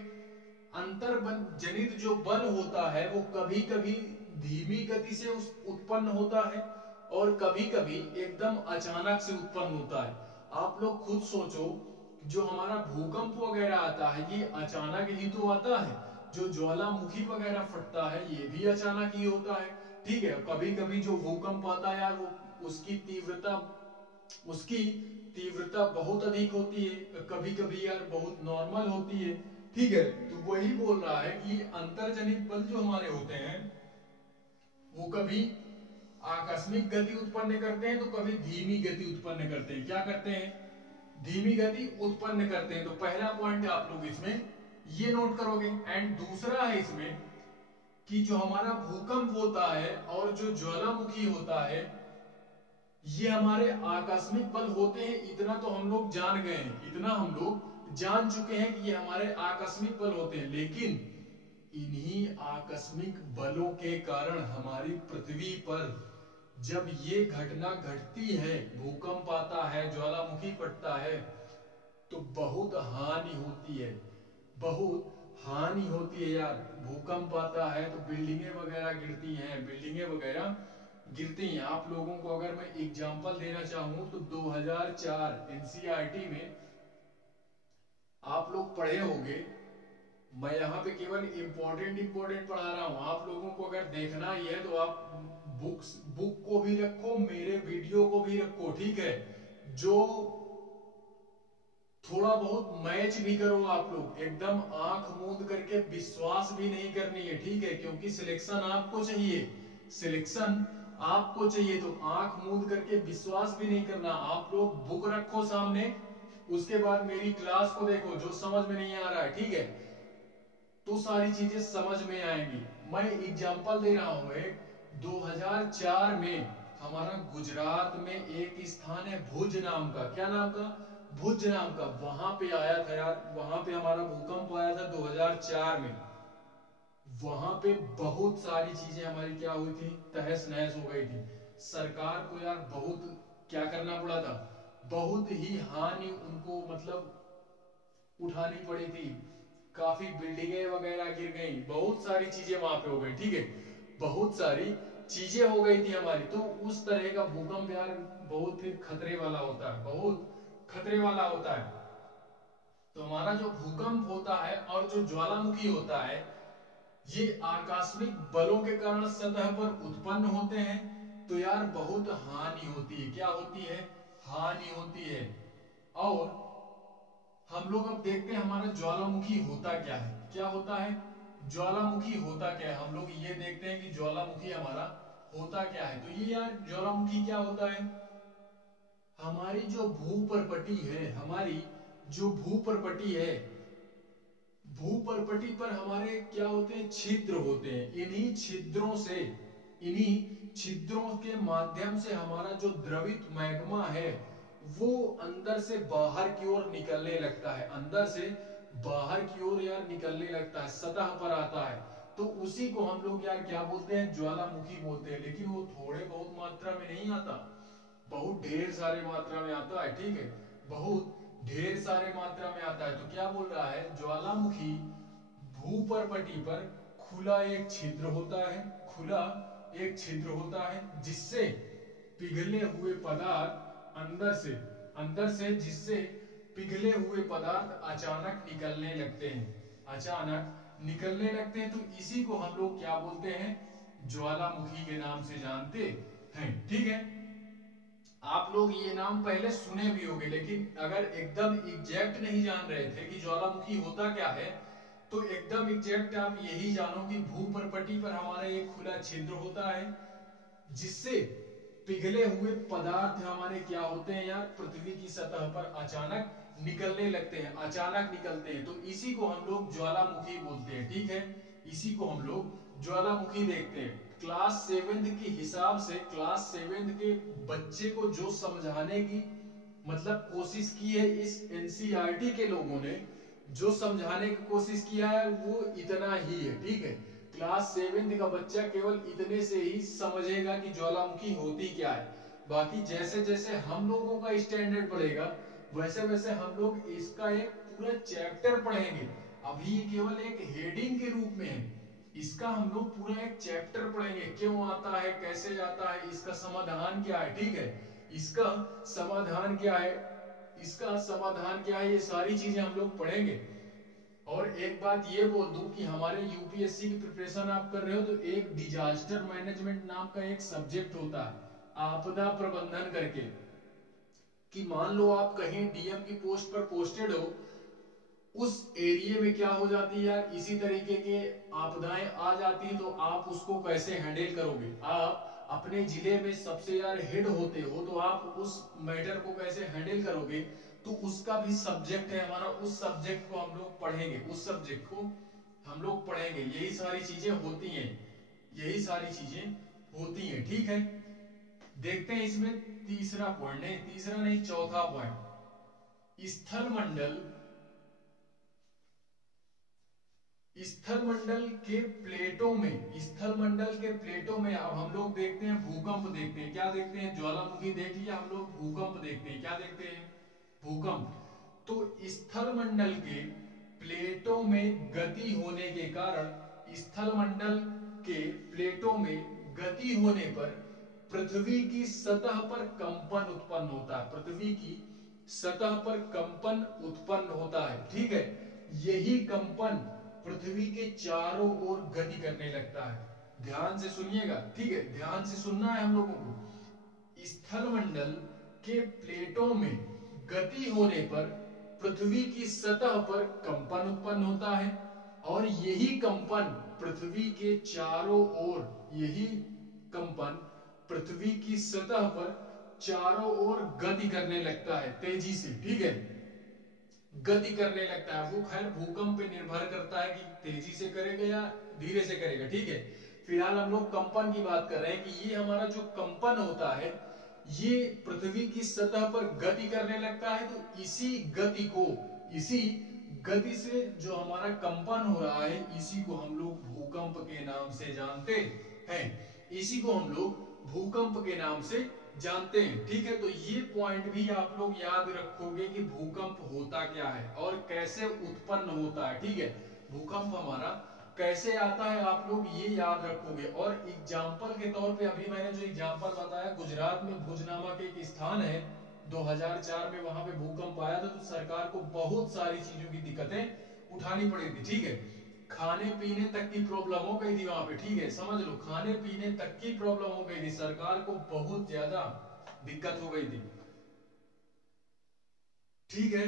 अंतर जनित जो बल होता है वो कभी कभी धीमी गति से उत्पन्न होता है और कभी कभी एकदम अचानक से उत्पन्न होता है। आप लोग खुद सोचो, जो हमारा भूकंप वगैरह आता है ये अचानक ही तो आता है, जो ज्वालामुखी वगैरह फटता है ये भी अचानक ही होता है, ठीक है। कभी कभी जो भूकंप आता है यार वो उसकी तीव्रता बहुत अधिक होती है, कभी कभी यार बहुत नॉर्मल होती है, ठीक है। तो वही बोल रहा है कि अंतर्जनित बल जो हमारे होते हैं वो कभी आकस्मिक गति उत्पन्न करते हैं तो कभी धीमी गति उत्पन्न करते हैं। क्या करते हैं, धीमी गति उत्पन्न करते हैं। तो पहला पॉइंट आप लोग इसमें ये नोट करोगे। एंड दूसरा है इसमें कि जो हमारा भूकंप होता है और जो ज्वालामुखी होता है ये हमारे आकस्मिक बल होते हैं। इतना तो हम लोग जान गए हैं, इतना हम लोग जान चुके हैं कि ये हमारे आकस्मिक बल होते हैं। लेकिन इन्हीं आकस्मिक बलों के कारण हमारी पृथ्वी पर जब ये घटना घटती है, भूकंप आता है, ज्वालामुखी फटता है, तो बहुत हानि होती है, बहुत हानि होती है यार। भूकंप आता है तो बिल्डिंगें वगैरह गिरती हैं, बिल्डिंगें वगैरह गिरती हैं। आप लोगों को अगर मैं एग्जांपल देना चाहूं तो 2004 एनसीईआरटी में आप लोग पढ़े होंगे। मैं यहाँ पे केवल इंपॉर्टेंट पढ़ा रहा हूँ। आप लोगों को अगर देखना ही है तो आप बुक को भी रखो, मेरे वीडियो को भी रखो, ठीक है। जो थोड़ा बहुत मैच भी करो आप लोग, एकदम आंख मूंद करके विश्वास भी नहीं करनी है, ठीक है। क्योंकि सिलेक्शन आपको चाहिए, सिलेक्शन आपको चाहिए, तो आंख मूंद करके विश्वास भी नहीं करना। आप लोग बुक रखो सामने, उसके बाद मेरी क्लास को देखो। जो समझ में नहीं आ रहा है, ठीक है, तो सारी चीजें समझ में आएंगी। मैं एग्जांपल दे रहा हूं एक, 2004 में हमारा गुजरात में एक स्थान है भुज नाम का। क्या नाम का, भुज नाम का। वहां पे आया था यार, वहां पे हमारा भूकंप आया था 2004 में। वहां पे बहुत सारी चीजें हमारी क्या हुई थी, तहस नहस हो गई थी। सरकार को यार बहुत क्या करना पड़ा था, बहुत ही हानि उनको मतलब उठानी पड़ी थी। काफी बिल्डिंगें वगैरह गिर गई, बहुत सारी चीजें वहां पे हो गई, ठीक है। बहुत सारी चीजें हो गई थी हमारी। तो उस तरह का भूकंप यार बहुत फिर खतरे वाला होता है, बहुत खतरे वाला होता है। तो हमारा जो भूकंप होता है और जो ज्वालामुखी होता है ये आकस्मिक बलों के कारण सतह पर उत्पन्न होते हैं। तो यार बहुत हानि होती है। क्या होती है, हानि होती है। और हम लोग अब देखते हैं हमारा ज्वालामुखी होता क्या है, क्या होता है, ज्वालामुखी होता क्या है। हम लोग ये देखते हैं कि ज्वालामुखी हमारा होता क्या है। तो ये यार ज्वालामुखी क्या होता है, हमारी जो भूपर्पटी है, हमारी जो भूपर्पटी है, भूपर्पटी पर हमारे क्या होते हैं, छिद्र होते हैं। इन्हीं छिद्रों के माध्यम से हमारा जो द्रवित मैग्मा है वो अंदर से बाहर की ओर निकलने लगता है, अंदर से बाहर की ओर यार निकलने लगता है, सतह पर आता है। तो उसी को हम लोग यार क्या बोलते हैं, ज्वालामुखी बोलते हैं। लेकिन वो थोड़े बहुत मात्रा में नहीं आता, बहुत ढेर सारे मात्रा में आता है, ठीक है, बहुत ढेर सारे मात्रा में आता है। तो क्या बोल रहा है, ज्वालामुखी भूपर्पटी पर खुला एक छिद्र होता है, खुला एक छिद्र होता है जिससे पिघले हुए पदार्थ अंदर से जिससे पिघले हुए पदार्थ अचानक निकलने लगते हैं, तो इसी को हम लोग क्या बोलते हैं, ज्वालामुखी के नाम से जानते हैं। ठीक है, आप लोग ये नाम पहले सुने भी होंगे, लेकिन अगर एकदम एग्जैक्ट नहीं जान रहे थे कि ज्वालामुखी होता क्या है, तो एकदम एग्जैक्ट आप यही जानो कि भूपर्पटी पर हमारा एक खुला छिद्र होता है जिससे पिघले हुए पदार्थ हमारे क्या होते हैं यार, पृथ्वी की सतह पर अचानक निकलने लगते हैं, अचानक निकलते हैं, तो इसी को हम लोग ज्वालामुखी बोलते हैं। ठीक है, इसी को हम लोग ज्वालामुखी देखते हैं। क्लास 7 के हिसाब से, क्लास 7 के बच्चे को जो समझाने की मतलब कोशिश की है इस एनसीईआरटी के लोगों ने, जो समझाने की कोशिश किया है वो इतना ही है। ठीक है, क्लास 7 का बच्चा केवल इतने से ही समझेगा कि ज्वालामुखी होती क्या है। बाकी जैसे जैसे हम लोगों का स्टैंडर्ड बढ़ेगा वैसे वैसे हम लोग इसका एक पूरा चैप्टर पढ़ेंगे। अभी ये केवल एक हेडिंग के रूप में है, इसका हम लोग पूरा एक चैप्टर पढ़ेंगे, क्यों आता है, कैसे आता है, इसका समाधान क्या है। ठीक है, इसका समाधान क्या है, ये सारी चीजें हम लोग पढ़ेंगे। और एक बात ये बोल दूं कि हमारे यूपीएससी की प्रिपरेशन आप कर रहे हो तो एक डिजास्टर मैनेजमेंट नाम का एक सब्जेक्ट होता है, आपदा प्रबंधन करके, कि मान लो आप कहीं डीएम की पोस्ट पर पोस्टेड हो, उस एरिया में क्या हो जाती है यार, इसी तरीके के आपदाएं आ जाती हैं, तो आप उसको कैसे हैंडल करोगे। आप अपने जिले में सबसे यार हेड होते हो, तो आप उस मैटर को कैसे हैंडल करोगे, तो उसका भी सब्जेक्ट है हमारा, उस सब्जेक्ट को हम लोग पढ़ेंगे, यही सारी चीजें होती हैं। ठीक है, देखते हैं इसमें तीसरा नहीं चौथा पॉइंट, स्थलमंडल के प्लेटों में अब हम लोग देखते हैं भूकंप, देखते हैं क्या देखते हैं, ज्वालामुखी देख लिया, हम लोग भूकंप देखते हैं, क्या देखते हैं, भूकंप। तो स्थलमंडल के प्लेटों में गति होने के कारण, स्थलमंडल के प्लेटों में गति होने पर पृथ्वी की सतह पर कंपन उत्पन्न होता है, ठीक है, यही कंपन पृथ्वी के चारों ओर गति करने लगता है। ध्यान से सुनिएगा, ठीक है, ध्यान से सुनना है हम लोगों को। स्थलमंडल के प्लेटों में गति होने पर पृथ्वी की सतह पर कंपन उत्पन्न होता है और यही कंपन पृथ्वी के चारों ओर, पृथ्वी की सतह पर चारों ओर गति करने लगता है तेजी से। ठीक है, गति करने लगता है, वो खैर भूकंप पे निर्भर करता है कि तेजी से करेगा या धीरे से करेगा। ठीक है, फिलहाल हम लोग कंपन की बात कर रहे हैं कि ये हमारा जो कंपन होता है ये पृथ्वी की सतह पर गति करने लगता है, तो इसी गति से जो हमारा कंपन हो रहा है इसी को हम लोग भूकंप के नाम से जानते हैं। ठीक है, तो ये पॉइंट भी आप लोग याद रखोगे कि भूकंप होता क्या है और कैसे उत्पन्न होता है। ठीक है, भूकंप हमारा कैसे आता है आप लोग ये याद रखोगे। और एग्जाम्पल के तौर पे अभी मैंने जो एग्जाम्पल बताया, गुजरात में भुज नामक एक स्थान है, 2004 में वहां पे भूकंप आया था, तो सरकार को बहुत सारी चीजों की दिक्कतें उठानी पड़ी थी। ठीक है, खाने पीने तक की प्रॉब्लम हो गई थी वहां पे। ठीक है, समझ लो, खाने पीने तक की प्रॉब्लम हो गई थी, सरकार को बहुत ज्यादा दिक्कत हो गई थी। ठीक है,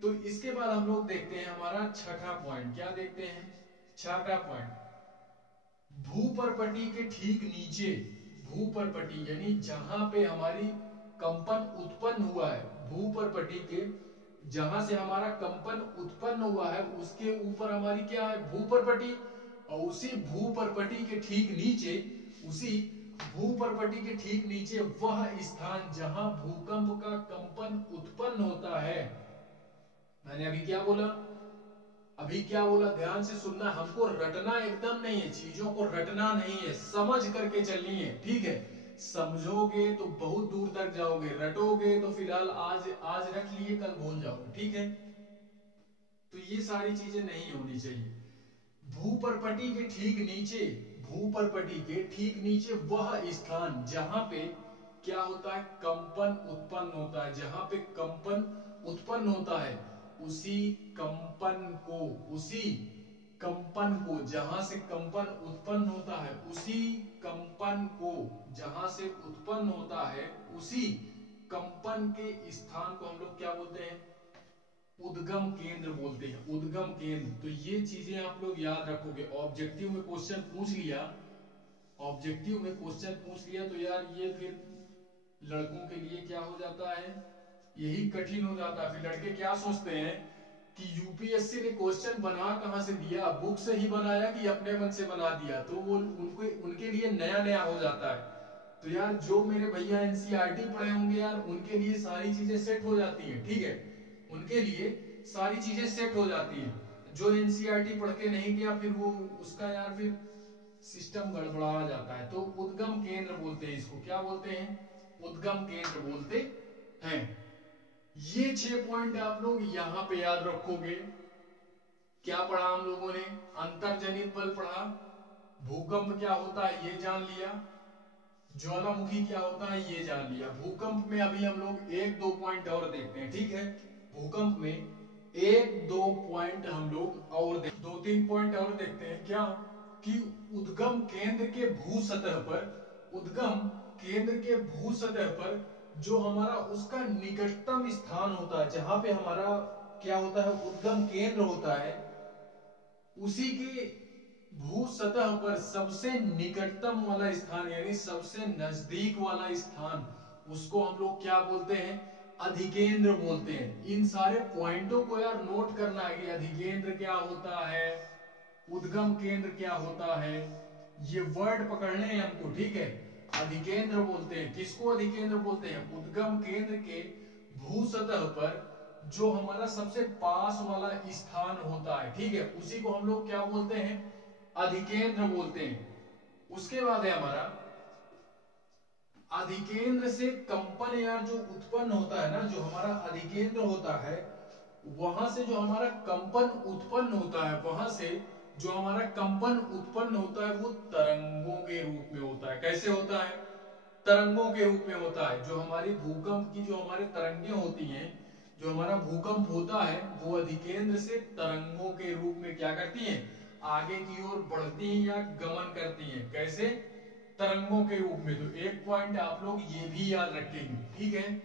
तो इसके बाद हम लोग देखते हैं हमारा छठा पॉइंट, क्या देखते हैं, छठा पॉइंट, भूपर्पटी के ठीक नीचे, भूपर्पटी यानी जहां पे हमारी कंपन उत्पन्न हुआ है, भूपर्पटी के जहां से हमारा कंपन उत्पन्न हुआ है उसके ऊपर हमारी क्या है, भूपर्पटी। और उसी भूपर्पटी के ठीक नीचे वह स्थान जहां भूकंप का कंपन उत्पन्न होता है। मैंने अभी क्या बोला, ध्यान से सुनना, हमको रटना एकदम नहीं है, चीजों को रटना नहीं है, समझ करके चलनी है। ठीक है, समझोगे तो बहुत दूर तक जाओगे, रटोगे तो फिलहाल आज रट लिए कल भूल जाओगे। ठीक है, तो ये सारी चीजें नहीं होनी चाहिए। भूपर्पटी के ठीक नीचे भूपर्पटी के ठीक नीचे वह स्थान जहां पे क्या होता है, कंपन उत्पन्न होता है, जहां पे कंपन उत्पन्न होता है उसी कंपन को जहां से कंपन उत्पन्न होता है, उसी कंपन को जहां से उत्पन्न होता है, उसी कंपन के स्थान को हम लोग क्या बोलते हैं, उद्गम केंद्र बोलते हैं, उद्गम केंद्र। तो ये चीजें आप लोग याद रखोगे। ऑब्जेक्टिव में क्वेश्चन पूछ लिया, ऑब्जेक्टिव में क्वेश्चन पूछ लिया तो यार ये फिर लड़कों के लिए क्या हो जाता है, यही कठिन हो जाता है। फिर लड़के क्या सोचते हैं कि यूपीएससी ने क्वेश्चन बना कहां से दिया, बुक से ही बनाया कि अपने मन से बना दिया, तो वो उनके लिए नया नया हो जाता है। तो यार जो मेरे भैया एनसीईआरटी पढ़े होंगे यार, उनके लिए सारी चीजें सेट हो जाती हैं, ठीक है, उनके लिए सारी चीजें सेट हो जाती हैं। जो एनसीईआरटी पढ़ के नहीं गया फिर वो उसका यार फिर सिस्टम गड़बड़ा जाता है। तो उद्गम केंद्र बोलते हैं इसको, क्या बोलते हैं, उद्गम केंद्र बोलते हैं। ये 6 पॉइंट आप लोग यहां पे याद रखोगे। क्या पढ़ा हम लोगों ने, अंतर्जनित बल पढ़ा, भूकंप क्या होता है ये जान लिया, ज्वालामुखी क्या होता है ये जान लिया। भूकंप में अभी हम लोग 1-2 पॉइंट और देखते हैं, ठीक है, भूकंप में 1-2 पॉइंट हम लोग और 2-3 पॉइंट और देखते हैं। क्या कि उद्गम केंद्र के भू सतह पर, उद्गम केंद्र के भू सतह पर जो हमारा उसका निकटतम स्थान होता है, जहां पे हमारा क्या होता है, उद्गम केंद्र होता है, उसी के भू सतह पर सबसे निकटतम वाला स्थान यानी सबसे नजदीक वाला स्थान, उसको हम लोग क्या बोलते हैं, अधिकेंद्र बोलते हैं। इन सारे पॉइंटों को यार नोट करना है कि अधिकेंद्र क्या होता है, उद्गम केंद्र क्या होता है, ये वर्ड पकड़ने हैं हमको, ठीक है। अधिकेंद्र बोलते हैं, किसको अधिकेंद्र बोलते हैं, उद्गम केंद्र के भू सतह पर जो हमारा सबसे पास वाला स्थान होता है, ठीक है, उसी को हम लोग क्या बोलते हैं, अधिकेंद्र बोलते हैं। उसके बाद है हमारा अधिकेंद्र से कंपन यार जो उत्पन्न होता है ना, जो हमारा अधिकेंद्र होता है वहां से जो हमारा कंपन उत्पन्न होता है, वहां से जो हमारा कंपन उत्पन्न होता है वो तरंगों के रूप में होता है। कैसे होता है, तरंगों के रूप में होता है। जो हमारी भूकंप की जो हमारे तरंगें होती हैं, जो हमारा भूकंप होता है वो अधिकेंद्र से तरंगों के रूप में क्या करती हैं, आगे की ओर बढ़ती हैं या गमन करती हैं। कैसे, तरंगों के रूप में। तो एक पॉइंट आप लोग ये भी याद रखेंगे, ठीक है।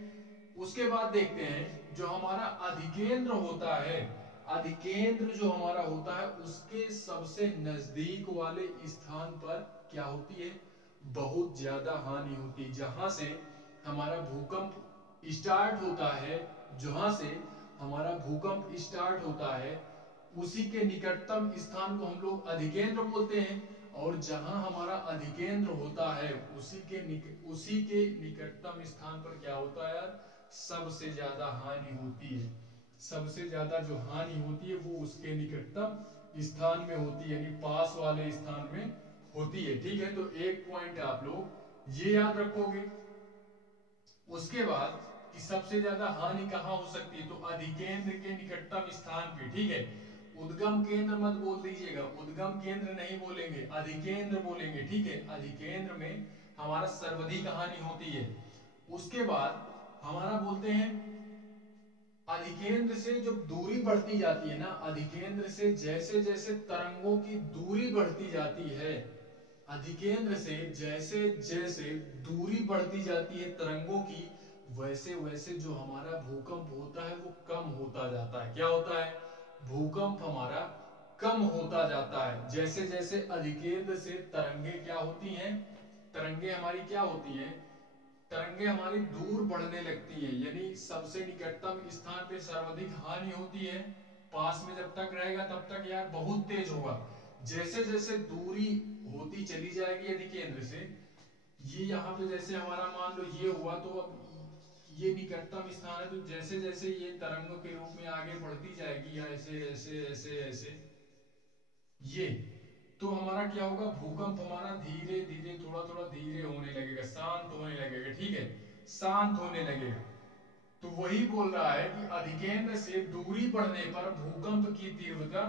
उसके बाद देखते हैं जो हमारा अधिकेंद्र होता है, अधिकेंद्र जो हमारा होता है उसके सबसे नजदीक वाले स्थान पर क्या होती है, बहुत ज्यादा हानि होती है। जहां से हमारा भूकंप स्टार्ट होता है, जहां से हमारा भूकंप स्टार्ट होता है उसी के निकटतम स्थान को हम लोग अधिकेंद्र बोलते हैं। और जहां हमारा अधिकेंद्र होता है उसी के निकटतम स्थान पर क्या होता है यार, सबसे ज्यादा हानि होती है। सबसे ज्यादा जो हानि होती है वो उसके निकटतम स्थान में होती है, यानी पास वाले स्थान में होती है, ठीक है। तो एक पॉइंट आप लोग ये याद रखोगे। उसके बाद कि सबसे ज्यादा हानि कहां हो सकती है, तो अधिकेंद्र के निकटतम स्थान पे, ठीक है। उद्गम केंद्र मत बोल दीजिएगा, उद्गम केंद्र नहीं बोलेंगे, अधिकेंद्र बोलेंगे, ठीक है। अधिकेंद्र में हमारा सर्वाधिक हानि होती है। उसके बाद हमारा बोलते हैं अधिकेंद्र से जब दूरी बढ़ती जाती है ना, अधिकेंद्र से जैसे जैसे तरंगों की दूरी बढ़ती जाती है, अधिकेंद्र से जैसे जैसे दूरी बढ़ती जाती है तरंगों की, वैसे वैसे जो हमारा भूकंप होता है वो कम होता जाता है। क्या होता है, भूकंप हमारा कम होता जाता है। जैसे जैसे अधिकेंद्र से तरंगे क्या होती हैं, तरंगे हमारी क्या होती हैं, तरंगे हमारी दूर बढ़ने लगती हैं, यानी सबसे निकटतम स्थान पे सर्वाधिक हानि होती है। पास में जब तक रहेगा तब तक यार बहुत तेज होगा। जैसे जैसे दूरी होती चली जाएगी अधिकेंद्र से, ये यहाँ पे जैसे हमारा मान लो ये हुआ, तो अब ये निकटतम स्थान है, तो जैसे जैसे ये तरंगों के रूप में आगे बढ़ती जाएगी या ऐसे ऐसे ऐसे ऐसे ये, तो हमारा क्या होगा, भूकंप हमारा धीरे धीरे थोड़ा थोड़ा धीरे होने लगेगा, शांत होने लगेगा, ठीक है, शांत होने लगेगा। तो वही बोल रहा है कि अधिकेंद्र से दूरी बढ़ने पर भूकंप की तीव्रता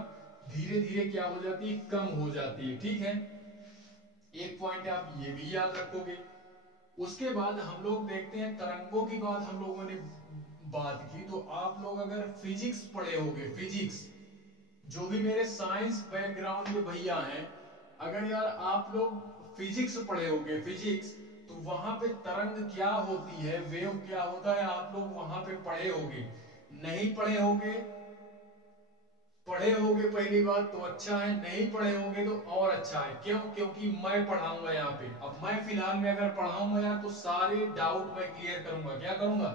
धीरे धीरे क्या हो जाती है, कम हो जाती है, ठीक है। एक पॉइंट आप ये भी याद रखोगे। उसके बाद हम लोग देखते हैं तरंगों की बात हम लोगों ने बात की, तो आप लोग अगर फिजिक्स पढ़े होगे, फिजिक्स, जो भी मेरे साइंस बैकग्राउंड के भैया हैं, अगर यार आप लोग फिजिक्स पढ़े होगे, फिजिक्स, तो वहां पे तरंग क्या होती है, वेव क्या होता है, आप लोग वहां पे पढ़े होगे। नहीं पढ़े होगे, पढ़े होगे पहली बात तो अच्छा है, नहीं पढ़े होगे तो और अच्छा है। क्यों? क्योंकि मैं पढ़ाऊंगा यहाँ पे। अब मैं फिलहाल में अगर पढ़ाऊंगा यार तो सारे डाउट मैं क्लियर करूंगा। क्या करूंगा?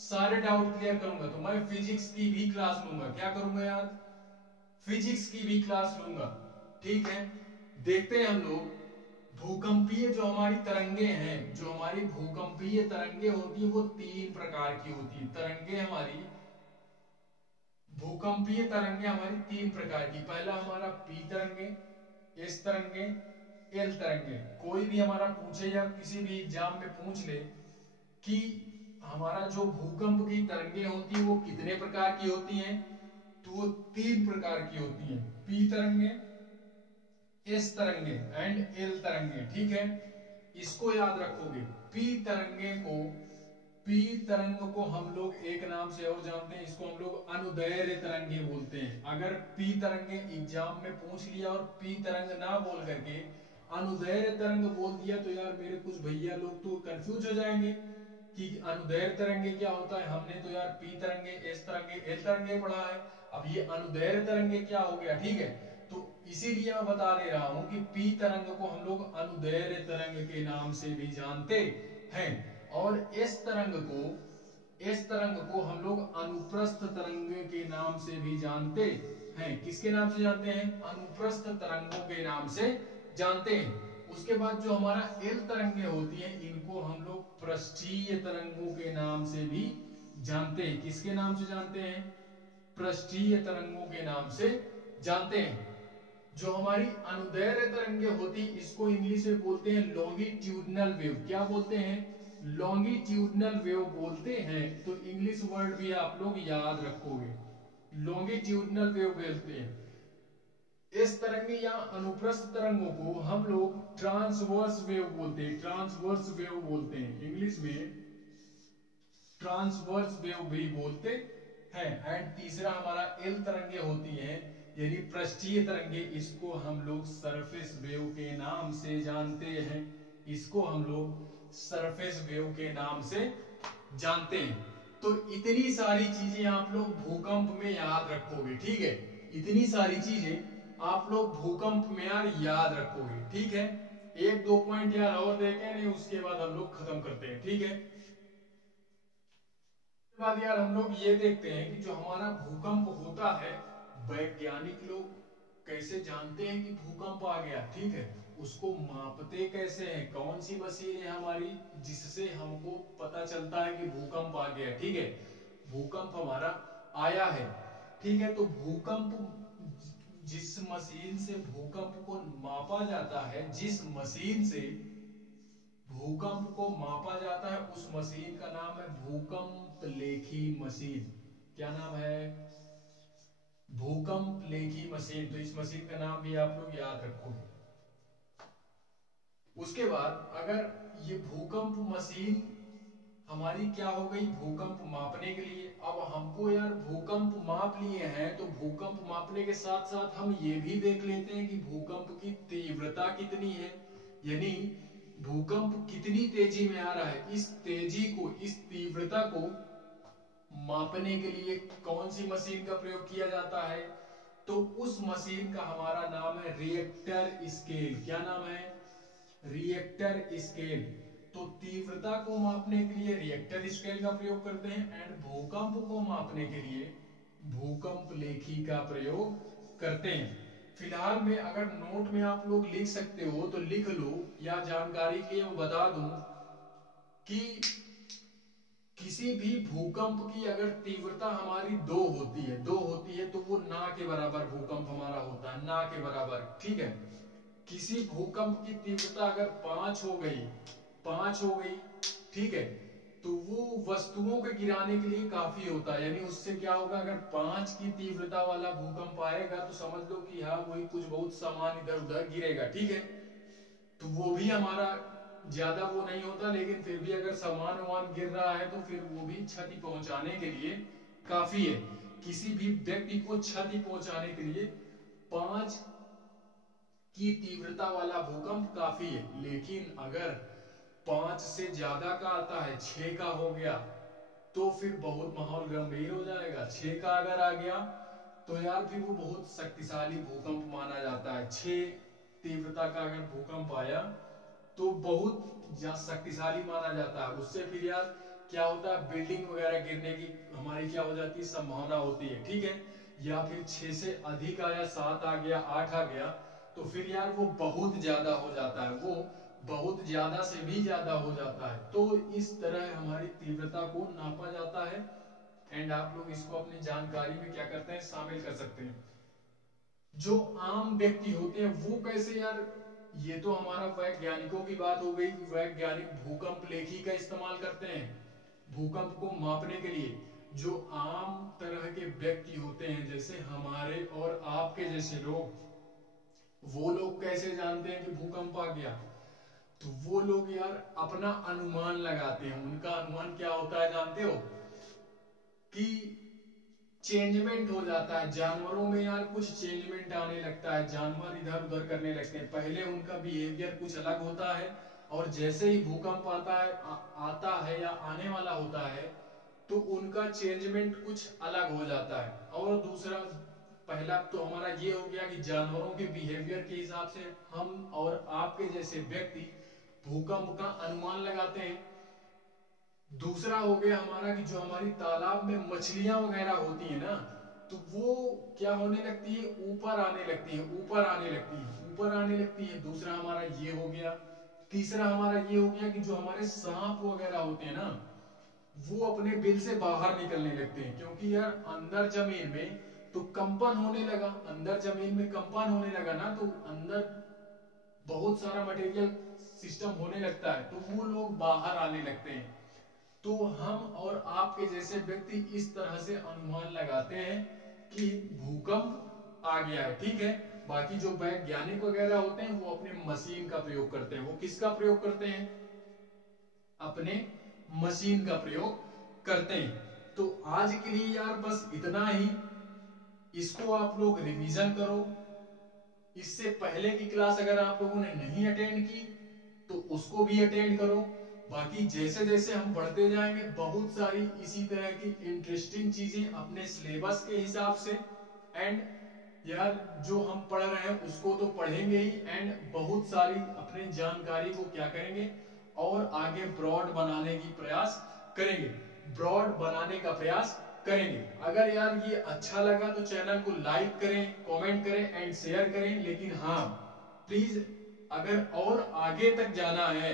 सारे डाउट क्लियर करूंगा। तो मैं फिजिक्स की भी क्लास लूंगा। क्या करूंगा यार? फिजिक्स की भी क्लास लूंगा। ठीक है, देखते हैं हम लोग भूकंपीय जो हमारी तरंगे हैं, जो हमारी भूकंपीय तरंगे होती है वो तीन प्रकार की होती है। तरंगे हमारी, भूकंपीय तरंगे हमारी तीन प्रकार की। पहला हमारा पी तरंगे, एस तरंगे, एल तरंगे। कोई भी हमारा पूछे या किसी भी एग्जाम में पूछ ले कि हमारा जो भूकंप की तरंगे होती है वो कितने प्रकार की होती हैं, तो वो तीन प्रकार की होती हैं। पी तरंगे, एस तरंगे एंड एल तरंगे। ठीक है, इसको याद रखोगे। पी तरंगे को, पी तरंग को हम लोग एक नाम से और जानते हैं, इसको हम लोग अनुदैर्ध्य तरंगे बोलते हैं। अगर पी तरंगे एग्जाम में पूछ लिया और पी तरंग ना बोल करके अनुदैर्ध्य तरंग बोल दिया तो यार मेरे कुछ भैया लोग तो कंफ्यूज हो जाएंगे कि अनुदैर्ध्य तरंगे क्या होता है। हमने तो यार पी तरंगे, एस तरंगे, एल तरंगे पढ़ा है, अब ये अनुदैर्ध्य तरंगे क्या हो गया। ठीक है, तो इसीलिए मैं बता दे रहा हूं कि पी तरंग को हम लोग अनुदैर्ध्य तरंग के नाम से भी जानते हैं, और इस तरंग को, इस तरंग को हम लोग अनुप्रस्थ तरंग के नाम से भी जानते हैं। किसके नाम से जानते हैं? अनुप्रस्थ तरंगों के नाम से जानते हैं। उसके बाद जो हमारा एल तरंगे होती हैं, इनको हम लोग पृष्ठीय तरंगों के नाम से भी जानते हैं। किसके नाम से जानते हैं? पृष्ठीय तरंगों के नाम से जानते हैं। जो हमारी अनुदैर्ध्य तरंगे होती, इसको इंग्लिश में बोलते हैं लॉन्गिट्यूडनल वेव। क्या बोलते हैं? लॉन्गिट्यूडनल वेव बोलते हैं। तो इंग्लिश वर्ड भी आप लोग याद रखोगे, लॉन्गिट्यूडनल वेव बोलते हैं। इस तरंगे या अनुप्रस्थ तरंगों को हम लोग ट्रांसवर्स वेव बोलते हैं, ट्रांसवर्स वेव बोलते हैं, इंग्लिश में ट्रांसवर्स वेव भी बोलते हैं। एंड तीसरा हमारा एल तरंगे होती हैं, यानी पृष्ठीय तरंगे, इसको हम लोग सरफेस वेव के नाम से जानते हैं। इसको हम लोग सरफेस वेव के नाम से जानते हैं। तो इतनी सारी चीजें आप लोग भूकंप में याद रखोगे। ठीक है, इतनी सारी चीजें आप लोग भूकंप में यार याद रखोगे। ठीक है, एक दो पॉइंट यार और देखें, नहीं उसके बाद हम लोग खत्म करते हैं। ठीक है, बाद यार हम लोग ये देखते हैं कि जो हमारा भूकंप होता है, वैज्ञानिक लोग कैसे जानते हैं कि भूकंप आ गया। ठीक है, उसको मापते कैसे हैं, कौन सी मशीन है हमारी जिससे हमको पता चलता है कि भूकंप आ गया। ठीक है, भूकंप हमारा आया है। ठीक है, तो भूकंप, जिस मशीन से भूकंप को मापा जाता है, जिस मशीन से भूकंप को मापा जाता है, उस मशीन का नाम है भूकंप लेखी मशीन। क्या नाम है? भूकंप लेखी मशीन। तो इस मशीन का नाम भी आप लोग याद रखोगे। उसके बाद अगर ये भूकंप मशीन हमारी क्या हो गई, भूकंप मापने के लिए, अब हमको यार भूकंप माप लिए हैं, तो भूकंप मापने के साथ साथ हम ये भी देख लेते हैं कि भूकंप की तीव्रता कितनी है, यानी भूकंप कितनी तेजी में आ रहा है। इस तेजी को, इस तीव्रता को मापने के लिए कौन सी मशीन का प्रयोग किया जाता है, तो उस मशीन का हमारा नाम है रिएक्टर स्केल। क्या नाम है? Richter scale. तो तीव्रता को मापने के लिए रिएक्टर स्केल का प्रयोग करते हैं, एंड भूकंप को मापने के लिए भूकंप लेखी का प्रयोग करते हैं। फिलहाल में अगर नोट में आप लोग लिख सकते हो तो लिख लो, या जानकारी के लिए मैं बता दूं कि किसी भी भूकंप की अगर तीव्रता हमारी दो होती है, दो होती है, तो वो ना के बराबर भूकंप हमारा होता है, ना के बराबर। ठीक है, किसी भूकंप की तीव्रता अगर 5 हो गई, 5 हो गई, ठीक है, तो वो वस्तुओं के गिराने के लिए काफी होता है। यानी उससे क्या होगा, अगर 5 की तीव्रता वाला भूकंप आएगा तो समझ लो कि हाँ वही कुछ बहुत सामान इधर उधर गिरेगा। ठीक है, तो वो भी हमारा ज्यादा वो नहीं होता, लेकिन फिर भी अगर सामान वामान गिर रहा है तो फिर वो भी क्षति पहुंचाने के लिए काफी है। किसी भी व्यक्ति को क्षति पहुंचाने के लिए 5 की तीव्रता वाला भूकंप काफी है। लेकिन अगर 5 से ज्यादा का आता है, 6 का हो गया, तो फिर बहुत माहौल गंभीर हो जाएगा। 6 का अगर आ गया तो यार फिर वो बहुत शक्तिशाली भूकंप माना जाता है। 6 तीव्रता का अगर भूकंप आया तो बहुत शक्तिशाली माना जाता है। उससे फिर यार क्या होता है, बिल्डिंग वगैरह गिरने की हमारी क्या हो जाती है, संभावना होती है, ठीक है। या फिर 6 से अधिक आया, 7 आ गया, 8 आ गया, तो फिर यार वो बहुत ज्यादा हो जाता है, वो बहुत ज्यादा से भी ज्यादा हो जाता है। तो इस तरह हमारी तीव्रता को नापा जाता है। एंड आप लोग इसको अपनी जानकारी में क्या करते हैं, शामिल कर सकते हैं। जो आम व्यक्ति होते हैं वो कैसे यार, ये तो हमारा वैज्ञानिकों की बात हो गई कि वैज्ञानिक भूकंप लेखी का इस्तेमाल करते हैं भूकंप को मापने के लिए। जो आम तरह के व्यक्ति होते हैं, जैसे हमारे और आपके जैसे लोग, वो लोग कैसे जानते हैं कि भूकंप आ गया? तो वो लोग यार अपना अनुमान लगाते हैं। उनका अनुमान क्या होता है जानते हो, कि चेंजमेंट हो जाता है जानवरों में यार, कुछ चेंजमेंट आने लगता है, जानवर इधर उधर करने लगते हैं। पहले उनका बिहेवियर कुछ अलग होता है, और जैसे ही भूकंप आता है या आने वाला होता है, तो उनका चेंजमेंट कुछ अलग हो जाता है। और दूसरा, पहला तो हमारा ये हो गया कि जानवरों के बिहेवियर के हिसाब से हम और आपके जैसे व्यक्ति भूकंप का अनुमान लगाते हैं। दूसरा हो गया हमारा कि जो हमारी तालाब में मछलियां वगैरह होती है ना, तो वो क्या होने लगती है, ऊपर आने लगती है, ऊपर आने लगती है, ऊपर आने लगती है। दूसरा हमारा ये हो गया। तीसरा हमारा ये हो गया कि जो हमारे सांप वगैरह होते हैं ना, वो अपने बिल से बाहर निकलने लगते हैं। क्योंकि यार अंदर जमीन में तो कंपन होने लगा, अंदर जमीन में कंपन होने लगा ना, तो अंदर बहुत सारा मटेरियल सिस्टम होने लगता है, तो वो लोग बाहर आने लगते हैं। तो हम और आपके जैसे व्यक्ति इस तरह से अनुमान लगाते हैं कि भूकंप आ गया है, ठीक है। बाकी जो वैज्ञानिक वगैरह होते हैं वो अपने मशीन का प्रयोग करते हैं। वो किसका प्रयोग करते हैं, अपने मशीन का प्रयोग करते हैं। तो आज के लिए यार बस इतना ही। इसको आप लोग रिवीजन करो। इससे पहले की क्लास अगर आप लोगों ने नहीं अटेंड की तो उसको भी अटेंड करो। बाकी जैसे जैसे हम बढ़ते जाएंगे, बहुत सारी इसी तरह की इंटरेस्टिंग चीजें अपने सिलेबस के हिसाब से, एंड यार जो हम पढ़ रहे हैं उसको तो पढ़ेंगे ही, एंड बहुत सारी अपनी जानकारी को क्या करेंगे, और आगे ब्रॉड बनाने की प्रयास करेंगे, ब्रॉड बनाने का प्रयास करेंगे। अगर यार ये अच्छा लगा तो चैनल को लाइक करें, कमेंट करें एंड शेयर करें। लेकिन हाँ प्लीज, अगर और आगे तक जाना है,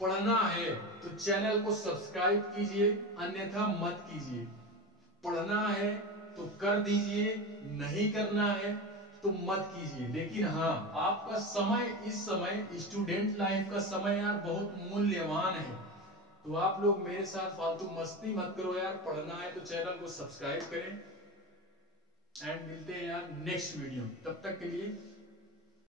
पढ़ना है, तो चैनल को सब्सक्राइब कीजिए, अन्यथा मत कीजिए। पढ़ना है तो कर दीजिए, नहीं करना है तो मत कीजिए। लेकिन हाँ, आपका समय, इस समय स्टूडेंट लाइफ का समय यार बहुत मूल्यवान है। तो आप लोग मेरे साथ फालतू मस्ती मत करो यार। पढ़ना है तो चैनल को सब्सक्राइब करें, एंड मिलते हैं यार नेक्स्ट वीडियो। तब तक के लिए